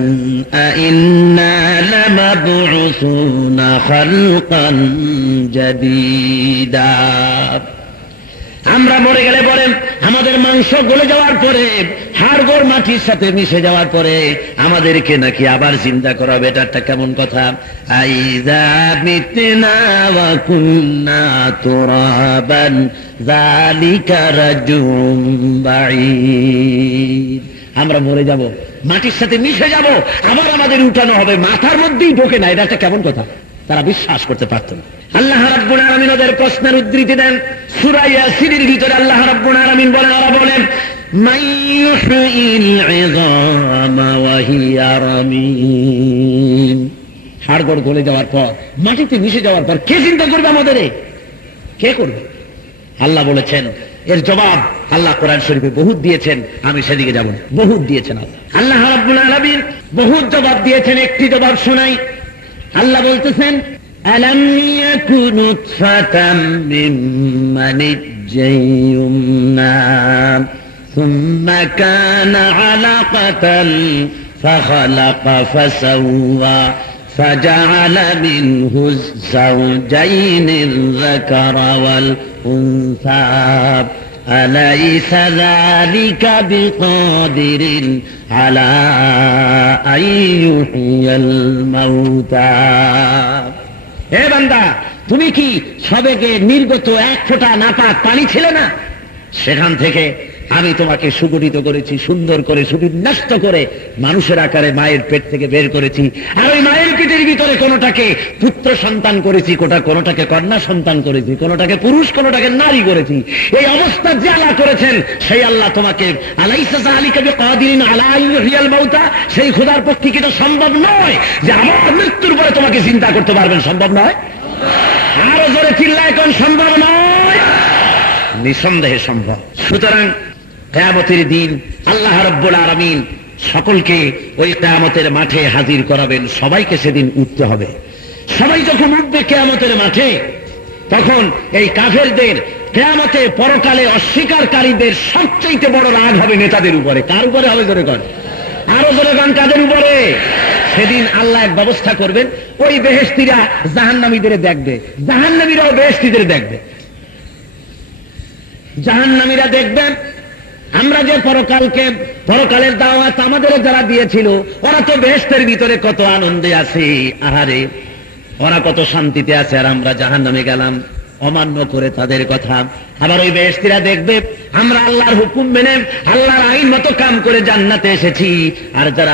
আইন্না লামাবউসুনা খালকান জাদীদা। আমরা মরে গেলে পরে, আমাদের মাংস গলে যাওয়ার পরে, হাড়গোড় মাটির সাথে মিশে যাওয়ার পরে আমাদেরকে নাকি আবার জিন্দা করা হবে। এটা একটা কেমন কথা? আইযা মিতনা ওয়া কুন্না তুরাবান যালিকা রাজুম বাঈদ। আমরা মরে যাব, মাটির সাথে মিশে যাব, আবার আমাদের উঠানো হবে, মাথার মধ্যেই ঢোকে না। এটা একটা কেমন কথা? তারা বিশ্বাস করতে পারত না। আল্লাহ রাব্বুল আলামিন ওদের প্রশ্নের উদ্ধৃতি দেন সূরা ইয়াসিনের ভিতরে। আল্লাহ রাব্বুল আলামিন বলেন, ওরা বলেন, মাইয়ুহিল ইযামা ওয়া হিয়া রামীম। হাড়গোড় গলে যাওয়ার পর, মাটিতে মিশে যাওয়ার পর কে চিন্তা করবে আমাদের? কে করবে? আল্লাহ বলেছেন, এর জবাব আল্লাহ কোরআন শরীফে বহুত দিয়েছেন, আমি সেদিকে যাব না। বহুত দিয়েছেন আল্লাহ রাব্বুল আলামিন, বহুত জবাব দিয়েছেন। একটি জবাব শোনাই। আল্লাহ বলতেছেন, আলাম ইয়াকুনু নুতফাতাম মিন মানিজ্জিন ইউমনা সুম্মা কানা আলাকাতান ফাখালাকা ফাসাওয়া ফাজআলা মিনহু যাওজাইনিল যাকারা ওয়াল উনসা আলাইসা যালিকা বিকাদিরিন আলা আইয়ুহিয়াল মাউতা। হে বান্দা, তুমি কি সবেগে নির্গত এক ফোঁটা নাপাক পানি ছিলে না? সেখান থেকে আমি তোমাকে সুগঠিত করেছি, সুন্দর করে সুবিন্যস্ত করে মানুষের আকারে মায়ের পেট থেকে বের করেছি। আর ওই মায়ের পেটের ভিতরে কোনোটাকে পুত্র সন্তান করেছি, কোনোটাকে কন্যা সন্তান করেছি, কোনোটাকে পুরুষ, কোনোটাকে নারী করেছি। এই অবস্থা যে আল্লাহ করেছেন, সেই আল্লাহ তোমাকে আলাইসা যালিকা বিকাদিরিন আলা আইয়ুহিয়াল মাউতা, সেই খোদার পক্ষে কি এটা সম্ভব নয় যে আমার মৃত্যুর পরে তোমাকে চিন্তা করতে পারবেন? সম্ভব নয়? আরো জোরে চিল্লায় কোন সম্ভব নয়? নিঃসন্দেহে সম্ভব। সুতরাং কিয়ামতের দিন আল্লাহ রাব্বুল আলামিন সকলকে ওই কিয়ামতের মাঠে হাজির করাবেন। সবাইকে সেদিন উঠতে হবে। সবাই যখন উঠবে কিয়ামতের মাঠে, তখন এই কাফেরদের কিয়ামতে পরকালে অস্বীকারীদের সবচেয়ে বড় রাগ হবে নেতাদের উপরে। কার উপরে হবে? জোরে কর, আরো জোরে কর, কাদের উপরে? সেদিন আল্লাহ এক ব্যবস্থা করবেন, ওই বেহেশতীরা জাহান্নামীদের দেখবে, জাহান্নামীরাও বেহেশতীদের দেখবে। জাহান্নামীরা দেখবেন, আমরা যে পরকালের দাওয়াত আমাদের যারা দিয়েছিল, ওরা তো বেহেশতের ভিতরে কত আনন্দে আছে, আহারে ওরা কত শান্তিতে আছে, আর আমরা জাহান্নামে গেলাম অমান্য করে তাদের কথা। আবার ওই বেহেশতীরা দেখবে, আমরা আল্লাহর হুকুম মেনে আল্লাহর আইন মতো কাম করে জান্নাতে এসেছি, আর যারা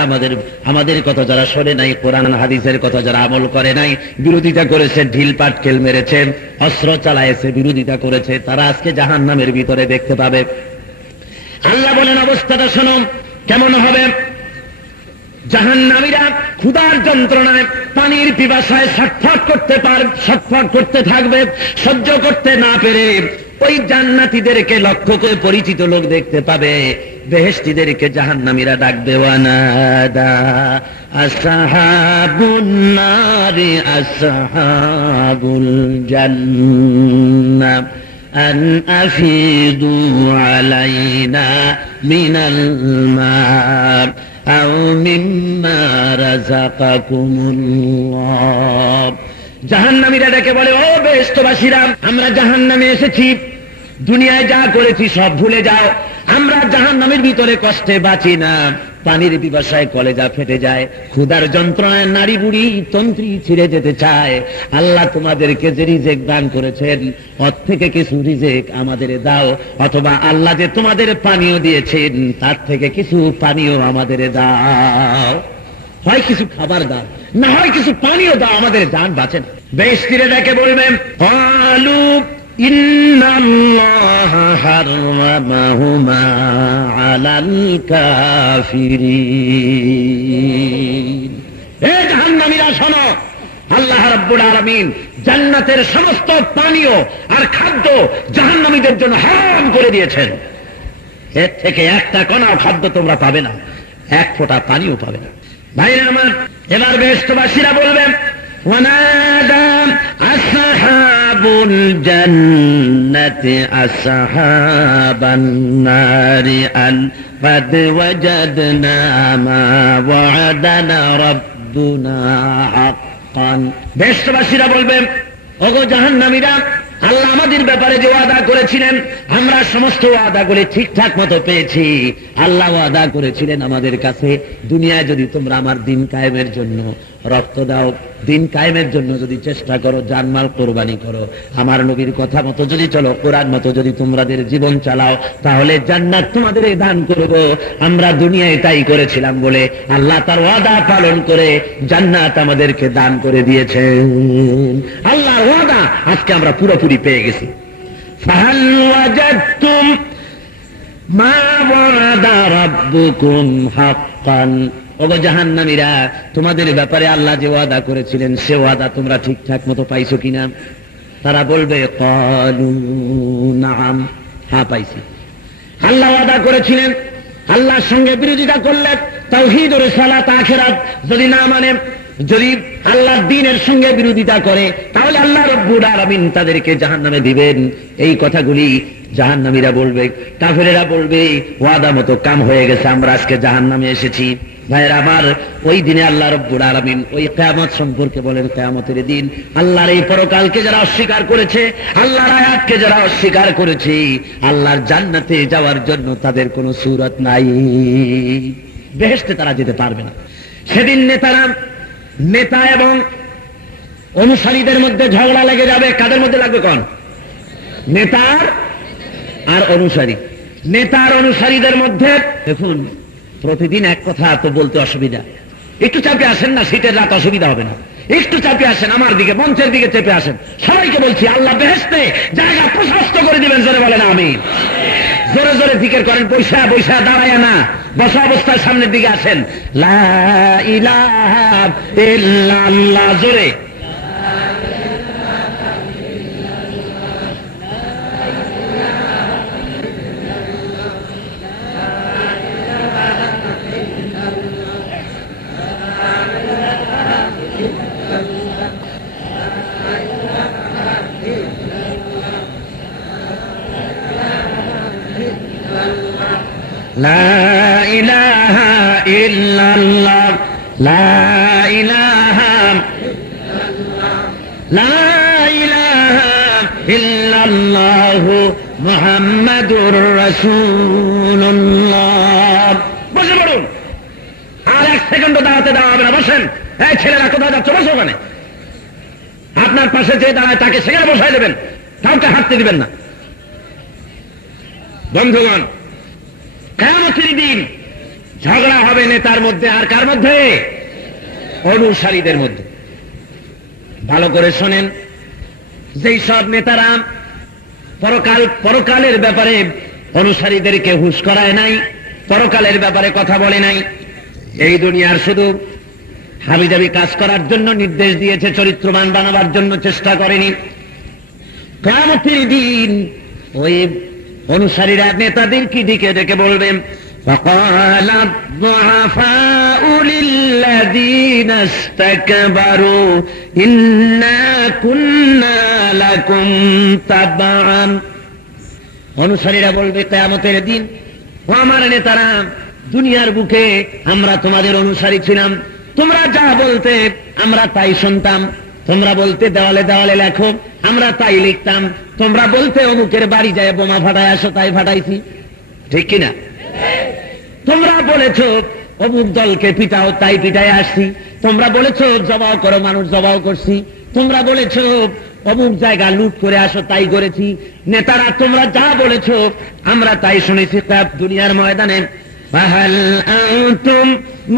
আমাদের কথা যারা শোনে নাই, কোরআন হাদিসের কথা যারা আমল করে নাই, বিরোধিতা করেছে, ঢিল পাটকেল মেরেছে, অস্ত্র চালায়েছে, বিরোধিতা করেছে, তারা আজকে জাহান্নামের ভিতরে দেখতে পাবে। আল্লাহ বলেন, অবস্থাটা শোনো কেমন হবে। জাহান্নামীরা ক্ষুধার যন্ত্রণায়, পানির পিপাসায় ছটফট করতে থাকবে, সহ্য করতে না পেরে ওই জান্নাতীদেরকে লক্ষ্য করে পরিচিত লোক দেখতে পাবে। বেহেশতীদেরকে জাহান্নামীরা ডাকবে, ওয়ানাদা আসহাবুন নারি আসহাবুল জান্নাহ আন আফিদু আলাইনা মিনাল মা আও মিম্মা রাযাকাকুমুল্লাহ। জাহান্নামীরা ডেকে বলে, ও বেহেশতবাসীরা, আমরা জাহান্নামে এসেছি, দুনিয়ায় যা করেছি সব ভুলে যাও, আমরা জাহান্নামের ভিতরে কষ্টে বাঁচি না, পানির পিপাসায় কলেজা ফেটে যায়, ক্ষুধার যন্ত্রণায় নারী বুড়ি তন্ত্রী ছিঁড়ে যেতে চায়। আল্লাহ তোমাদেরকে যে রিজেক দান করেছেন ওর থেকে কিছু রিজেক আমাদের দাও, অথবা আল্লাহ যে তোমাদের পানীয় দিয়েছেন তার থেকে কিছু পানীয় আমাদের দাও। হয় কিছু খাবার দাও, না হয় কিছু পানীয় দাও, আমাদের জান বাঁচে না। বেশিরে দেখে বলবেন ক্বালু ইন্নাল্লাহা হাররামাহুমা আলাল কাফিরিন। এ জাহান্নামীরা শোনো, আল্লাহ রাব্বুল আলামিন জান্নাতের সমস্ত পানীয় আর খাদ্য জাহান্নামীদের জন্য হারাম করে দিয়েছেন। এর থেকে একটা কণা খাদ্য তোমরা পাবে না, এক ফোঁটা পানিও পাবে না। ভাইরা আমার, এবার বেহেশতবাসীরা বলবেন ওয়ানাদা আসহাবুল জান্নাতি আসহাবান নারি আন قد وجدنا ما وعدنا ربنا حقا। বেহেশতবাসীরা বলবেন ওগো জাহান্নামীরা, আল্লাহ আমাদের ব্যাপারে যে ওয়াদা করেছিলেন আমরা সমস্ত ওয়াদাগুলি ঠিকঠাক মতো পেয়েছি। আল্লাহ ওয়াদা করেছিলেন আমাদের কাছে, দুনিয়ায় যদি তোমরা আমার দিন কায়েমের জন্য রক্ত দাও, দিন কায়েমের জন্য যদি চেষ্টা করো, জানমাল কোরবানি করো, আমার নবীর কথা মতো যদি চলো, কোরআন মতো যদি তোমাদের জীবন চালাও, তাহলে জান্নাত তোমাদের দান করব। আমরা দুনিয়ায় তাই করেছিলাম বলে আল্লাহ তার ওয়াদা পালন করে জান্নাত আমাদেরকে দান করে দিয়েছেন। আল্লাহর ওয়াদা আজকে আমরা পুরোপুরি পেয়ে গেছি। ফাহাল ওয়াজাদতুম মা ওয়াদা রাব্বুকুম হাক্কান। ওগো জাহান্নামীরা, তোমাদের ব্যাপারে আল্লাহ যে ওয়াদা করেছিলেন সে ওয়াদা তোমরা ঠিকঠাক মতো পাইছো কিনা? তারা বলবে ক্বালু নাআম, হ্যাঁ পাইছি। আল্লাহ ওয়াদা করেছিলেন, আল্লাহর সঙ্গে বিরোধিতা করলে, তাওহীদ ও রিসালাত আখিরাত যদি না মানে, যদি আল্লাহর দ্বীনের সঙ্গে বিরোধিতা করে, তাহলে আল্লাহ রাব্বুল আলামিন তাদেরকে জাহান্নামে দিবেন। এই কথাগুলি জাহান্নামীরা বলবে, কাফেরেরা বলবে ওয়াদা মতো কাম হয়ে গেছে, আমরা আজকে জাহান্নামে এসেছি। ভাইরা আমার, ওই দিনে আল্লাহ রাব্বুল আলামিন ওই কিয়ামত সম্পর্কে বলেন, কিয়ামতের দিন আল্লাহর এই পরকালকে যারা অস্বীকার করেছে, আল্লাহর আয়াতকে যারা অস্বীকার করেছে, আল্লাহর জান্নাতে যাওয়ার জন্য তাদের কোনো সুরত নাই, বেহেশতে তারা যেতে পারবে না। সেদিন নেতা এবং অনুসারীদের মধ্যে ঝগড়া লেগে যাবে। কাদের মধ্যে লাগবে? কোন নেতার আর অনুসারী। নেতার অনুসারীদের মধ্যে দেখুন, প্রতিদিন এক কথা তো বলতে অসুবিধা, একটু চাপে আসেন না, সিটের রাত অসুবিধা হবে না, একটু চাপে আসেন, আমার দিকে মঞ্চের দিকে চেপে আসেন। সবাইকে বলছি আল্লাহ বেহেশতে জায়গা প্রশস্ত করে দিবেন, জোরে বলেন আমিন। জোরে জোরে জিকির করেন, বৈশা বৈশা দাঁড়ায় না, বসা অবস্থায় সামনের দিকে আসেন। লা ইলাহা ইল্লাল্লাহ, জোরে। লা ইলাহা ইল্লাল্লাহ, লা ইলাহা লা ইলাহা ইল্লাল্লাহ মুহাম্মাদুর রাসূলুল্লাহ। বসে পড়ুন, আর এক সেকেন্ডও দাঁড়াতে দেওয়া হবে না। বসেন। এই ছেলেরা কোথায় যাচ্ছে? বসো ওখানে। আপনার পাশে যে দাঁড়ায় তাকে সেখানে বসাই দেবেন, কাউকে হাঁটতে দিবেন না। বন্ধুগণ, কিয়ামতের দিন ঝগড়া হবে নেতার মধ্যে আর কার মধ্যে? অনুসারীদের মধ্যে। ভালো করে শোনেন, যেই সব নেতারা পরকালের ব্যাপারে অনুসারীদেরকে হুঁশ করায় নাই, পরকালের ব্যাপারে কথা বলে নাই, এই দুনিয়ার শুধু হাবিজাবি কাজ করার জন্য নির্দেশ দিয়েছে, চরিত্রবান বানাবার জন্য চেষ্টা করেনি, কিয়ামতের দিন ওই অনুসারীরা নেতাদেরকে দিকে ডেকে বলবেন, فقال الضعفاء للذين استكبروا إنا كنا لكم تبعا। অনুসারীরা বলবে কিয়ামতের দিন, ও আমার নেতারা, দুনিয়ার বুকে আমরা তোমাদের অনুসারী ছিলাম, তোমরা যা বলতে আমরা তাই শুনতাম, তোমরা বলতে দেওয়ালে দেওয়ালে লেখো, আমরা তাই লিখতাম, তোমরা বলতে অমুকের বাড়ি যায় বোমা ফাটায় আসো, তাই ফাটাইছি, ঠিক কিনা? তোমরা বলেছ অমুক দলকে পিটাও, তাই পিটাই আসছি। তোমরা বলেছো জবাও করো, মানুষ জবাও করছি। তোমরা বলেছো অমুক জায়গা লুট করে আসো, তাই করেছি। নেতারা তোমরা যা বলেছো আমরা তাই শুনেছি। দুনিয়ার ময়দানে ফাহাল আনতুম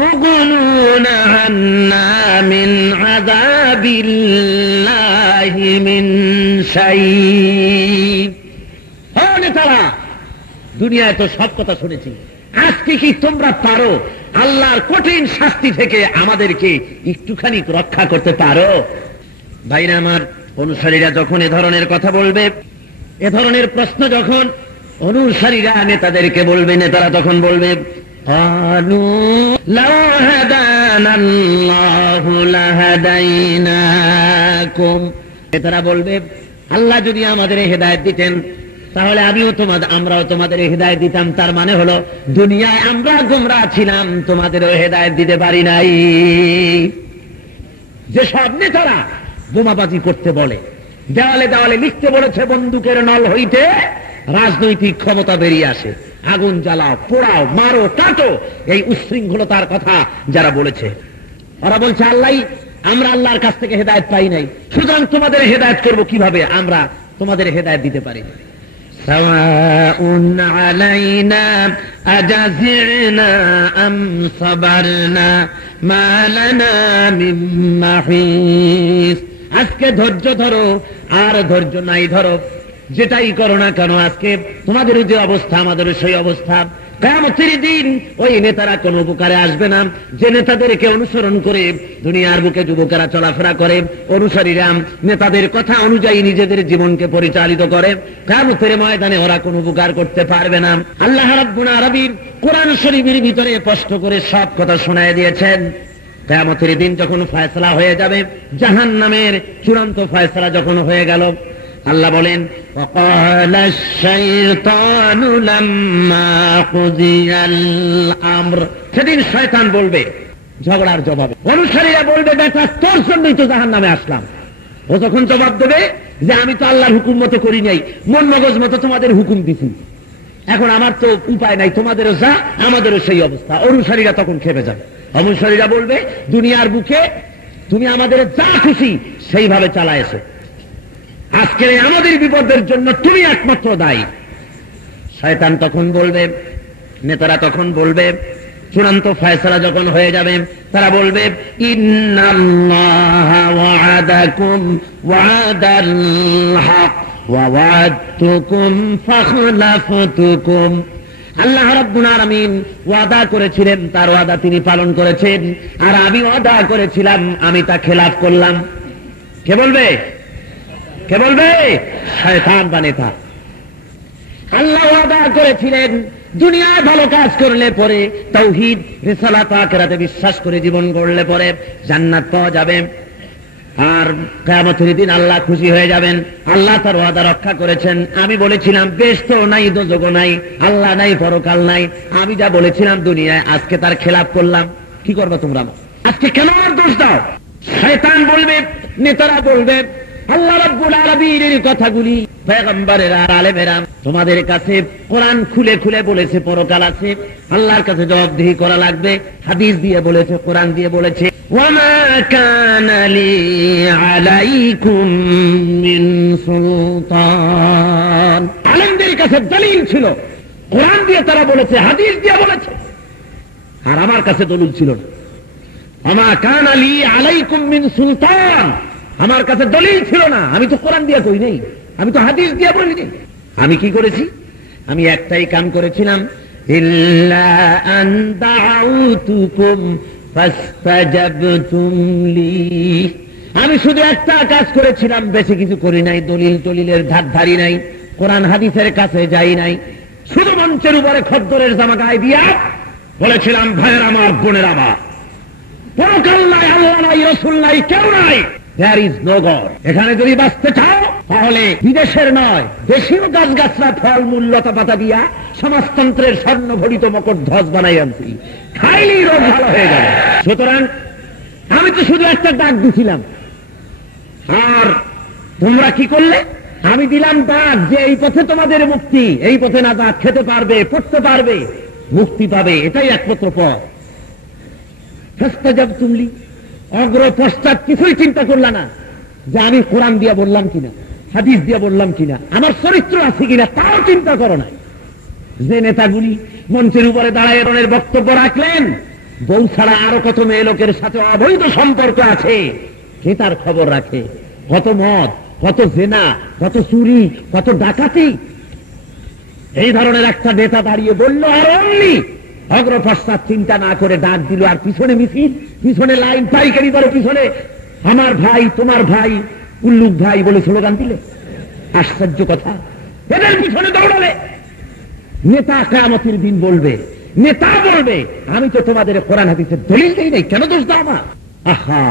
মুগনুনা আন্না মিন আযাবিল্লাহি মিন শাই। ও নেতারা, দুনিয়ায় তো সব কথা শুনেছি, আজকে কি তোমরা পারো আল্লাহর কঠিন শাস্তি থেকে আমাদেরকে একটুখানি রক্ষা করতে পারো? ভাইরা আমার, অনুসারীরা যখন এ ধরনের কথা বলবে, এ ধরনের প্রশ্ন যখন অনুসারীরা নেতাদেরকে বলবে, নেতারা তখন বলবে ক্বালু লাউ হাদানাল্লাহু লাহাদাইনাকুম। নেতারা বলবে আল্লাহ যদি আমাদের হেদায়েত দিতেন তাহলে আমরাও তোমাদের হেদায়েত দিতাম। তার মানে হলো দুনিয়ায় আমরা গোমরাহ ছিলাম, তোমাদেরও হেদায়েত দিতে পারি নাই। যে সব নেতারা বোমাবাজি করতে বলে, দেওয়ালে দেওয়ালে লিখতে বলেছে, বন্দুকের নল হইতে রাজনৈতিক ক্ষমতা বেরিয়ে আসে, আগুন জ্বালাও, পোড়াও, মারো, কাটো, এই উচ্ছৃঙ্খলতার কথা যারা বলেছে, ওরা বলছে আমরা আল্লাহর কাছ থেকে হেদায়েত পাই নাই, সুতরাং তোমাদের হেদায়েত করবো কিভাবে? আমরা তোমাদের হেদায়েত দিতে পারি না। সাওয়াউন আলাইনা আজাজিনা আম সাবারনা মা লানা মিন মাহিস। আজকে ধৈর্য ধরো আর ধৈর্য নাই ধরো, যেটাই করো না কেন, আজকে তোমাদের যে অবস্থা আমাদেরও সেই অবস্থা। কিয়ামতের দিন ওই নেতারা কোন উপকারে আসবে না, যে নেতাদেরকে অনুসরণ করে দুনিয়ার বুকে যুবকেরা চলাফেরা করে, অনুসারীরা নেতাদের কথা অনুযায়ী নিজেদের জীবনকে পরিচালিত করে, কিয়ামতের ময়দানে ওরা কোন উপকার করতে পারবে না। আল্লাহ রাব্বুল আলামিন কোরআন শরীফের ভিতরে স্পষ্ট করে সব কথা শোনায় দিয়েছেন। কিয়ামতের দিন যখন ফয়সালা হয়ে যাবে, জাহান্নামের চূড়ান্ত ফয়সালা যখন হয়ে গেল, আল্লাহ বলেন ওয়াকালাশ শাইতানু লাম্মা কুযিয়াল আমর। সেদিন শয়তান বলবে ঝগড়ার জবাবে, অনুসারীরা বলবে বেটা তোর জন্যই তো জাহান্নামে আসলাম। ও যখন জবাব দেবে যে আমি তো আল্লাহর হুকুম মতো করি নাই, মন মগজ মতো তোমাদের হুকুম দিছি, এখন আমার তো উপায় নাই, তোমাদেরও যা আমাদেরও সেই অবস্থা। অনুসারীরা তখন খেপে যাবে। অনুসারীরা বলবে দুনিয়ার বুকে তুমি আমাদের যা খুশি সেইভাবে চালায়েছো, আজকে আমাদের বিপদের জন্য তুমি একমাত্র দায়ী। শয়তান তখন বলবে, নেতারা তখন বলবে, চূড়ান্ত ফয়সালা যখন হয়ে যাবে, তারা বলবে ইন্নাল্লাহা ওয়া'আদাকুম ওয়া'দাল হক ওয়া ওয়া'আদতুকুম ফাখলাফতুকুম। আল্লাহ রাব্বুল আলামিন ওয়াদা করেছিলেন, তার ওয়াদা তিনি পালন করেছেন, আর আমি ওয়াদা করেছিলাম, আমি তা খেলাফ করলাম। কে বলবে? কে বলবে? শয়তান বা নেতা। আল্লাহ ওয়াদা করেছিলেন দুনিয়ায় ভালো কাজ করলে পরে, তাওহীদ রিসালাত আখিরাতে বিশ্বাস করে জীবন গড়লে পরে জান্নাত পাওয়া যাবে, আর কিয়ামতের দিন আল্লাহ খুশি হয়ে যাবেন। আল্লাহ তার ওয়াদা রক্ষা করেছেন। আমি বলেছিলাম বেহেশত নাই, দোজখ নাই, আল্লাহ নাই, পরকাল নাই, আমি যা বলেছিলাম দুনিয়ায়, আজকে তার খেলাফ করলাম। কি করবে তোমরা? আজকে কেন আর দোষ দাও? শয়তান বলবে, নেতারা বলবে, আল্লাহ রাব্বুল আলামিনের কথাগুলি পয়গম্বরেরা আর আলেমেরা তোমাদের কাছে কোরআন খুলে খুলে বলেছে পরকাল আছে, আল্লাহর কাছে জবাবদিহি করা লাগবে, হাদিস দিয়ে বলেছে, কোরআন দিয়ে বলেছে। ওয়ামা কানা লি আলাইকুম মিন সুলতান। আলেমদের কাছে দলিল ছিল, কোরআন দিয়ে তারা বলেছে, হাদিস দিয়ে বলেছে, আর আমার কাছে দলিল ছিল না। ওয়ামা কানা লি আলাইকুম মিন সুলতান, আমার কাছে দলিল ছিল না, আমি তো কোরআন দিয়ে কই নাই, আমি তো হাদিস দিয়ে বলি নাই। আমি কি করেছি? আমি একটাই কাম করেছিলাম, ইল্লা আন দাউতুকুম ফাস্তাজাবতুম লি। আমি শুধু একটা কাজ করেছিলাম, বেশি কিছু করি নাই, দলিল টলিলের ধার ধারি নাই, কোরআন হাদিসের কাছে যাই নাই। শুধু মঞ্চের উপরে খদ্দরের জামা গায়ে দিয়া বলেছিলাম, ভাইয়ের আমার, বোনের আমার, পরকাল নাই, আল্লাহ নাই, রাসূল নাই, কেউ নাই, there is no God। এখানে যদি বাঁচতে চাও তাহলে বিদেশের নয়, দেশীয় গাছ গাছরা, ফল মূল লতা পাতা দিয়া সমাজতন্ত্রের স্বর্ণ ভরিত মকর ধ্বজ বানাই আনছি, খাইলেই রোগ ভালো হয়ে যাবে। সুতরাং আমি তো শুধু একটা ডাক দিছিলাম, আর তোমরা কি করলে? আমি দিলাম ডাক যে এই পথে তোমাদের মুক্তি, এই পথে নাজাত, খেতে পারবে, পড়তে পারবে, মুক্তি পাবে, এটাই একমাত্র পথ। ফাস্তাজাবতুম লি, অগ্র পশ্চাৎ কিছুই চিন্তা করলা না যে আমি কোরআন দিয়া বললাম কিনা, হাদিস দিয়া বললাম কিনা, আমার চরিত্র আছে কিনা, তাও চিন্তা করো না। যে নেতাগুলি মঞ্চের উপরে দাঁড়ায় এর বক্তব্য রাখলেন, বউ ছাড়া আরো কত মেয়ে লোকের সাথে অবৈধ সম্পর্ক আছে, কে তার খবর রাখে? কত মদ, কত জেনা, কত চুরি, কত ডাকাতি। এই ধরনের একটা নেতা দাঁড়িয়ে বলল, আর অমনি অগ্র পশ্চাৎ চিন্তা না করে ডাক দিল, আর পিছনে মিছিল, পিছনে লাইন, পাইকারি করে পিছনে আমার ভাই, তোমার ভাই, উল্লুক ভাই বলে স্লোগান দিলে। আশ্চর্য কথা, এদের পিছনে দৌড়ালে। নেতা কিয়ামতের দিন বলবে, নেতা বলবে, আমি তো তোমাদের কোরআন হাদিসের দলিল দেই নাই, কেন দোষ দাও আমার? আহা,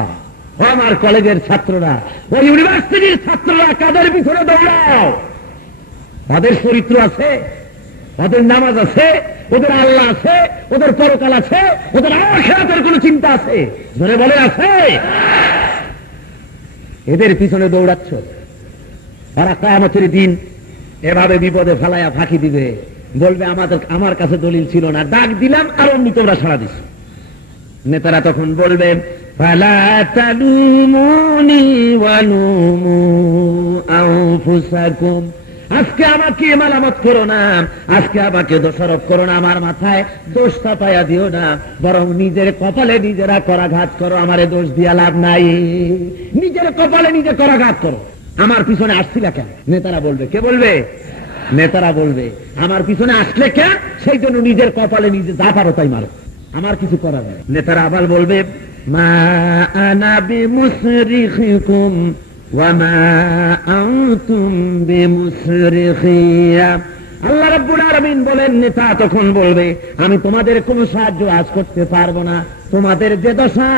আমার কলেজের ছাত্ররা, ওই ইউনিভার্সিটির ছাত্ররা কাদের পিছনে দৌড়াও? তাদের চরিত্র আছে, ওদের নামাজ আছে, ওদের আল্লাহ আছে, ওদের পরকাল আছে, ওদের আখিরাতের কোন চিন্তা আছে? ধরে বলে আছে? এদের পিছনে দৌড়াচ্ছ, ওরা কিয়ামতের দিন এভাবে বিপদে ফেলায়া ফাঁকি দিবে, বলবে আমার কাছে দলিল ছিল না, ডাক দিলাম আর অমনি তোমরা সাড়া দিস। নেতারা তখন বলবেন, ফালা তালুমুনি ওয়ালুমু আনফুসাকুম, আজকে আমাকে মালামত করো না, আজকে আমাকে দোষারোপ করো না, আমার মাথায় দোষ চাপাইয়া দিও না, বরং নিজের কপালে নিজেরা করাঘাত করো, আমারে দোষ দিয়া লাভ নাই। নিজের কপালে নিজে করাঘাত করো। আমার পিছনে আসছিলা কেন? নেতারা বলবে। কে বলবে? নেতারা বলবে, আমার পিছনে আসলে কেন? সেই জন্য নিজের কপালে নিজে যা পারো তাই মারো, আমার কিছু করার নেই। নেতারা আবার বলবে, মা আনা বিমুসরিখিকুম ওয়া মা আনতুম বিমুসরিখিয়া। আল্লাহ রাব্বুল আলামিন বলেন, নেতা তখন বলবে, আমি তোমাদের কোনো সাহায্য আজ করতে পারবো না, তোমাদের যে দশা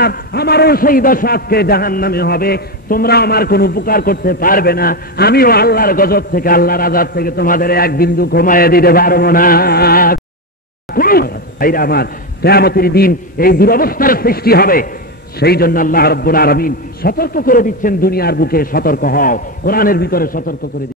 আমারও সেই দশা আজকে জাহান্নামে হবে, তোমরা আমার কোনো উপকার করতে পারবে না, আমিও আল্লাহর গজব থেকে, আল্লাহর আযাব থেকে তোমাদের এক বিন্দু কমাইয়া দিতে পারবো না। ভাইরা আমার, কিয়ামতের দিন এই দুরবস্থার সৃষ্টি হবে। সেই জন্য আল্লাহ রাব্বুল আলামিন সতর্ক করে দিচ্ছেন, দুনিয়ার বুকে সতর্ক হও, কোরআনের ভিতরে সতর্ক করে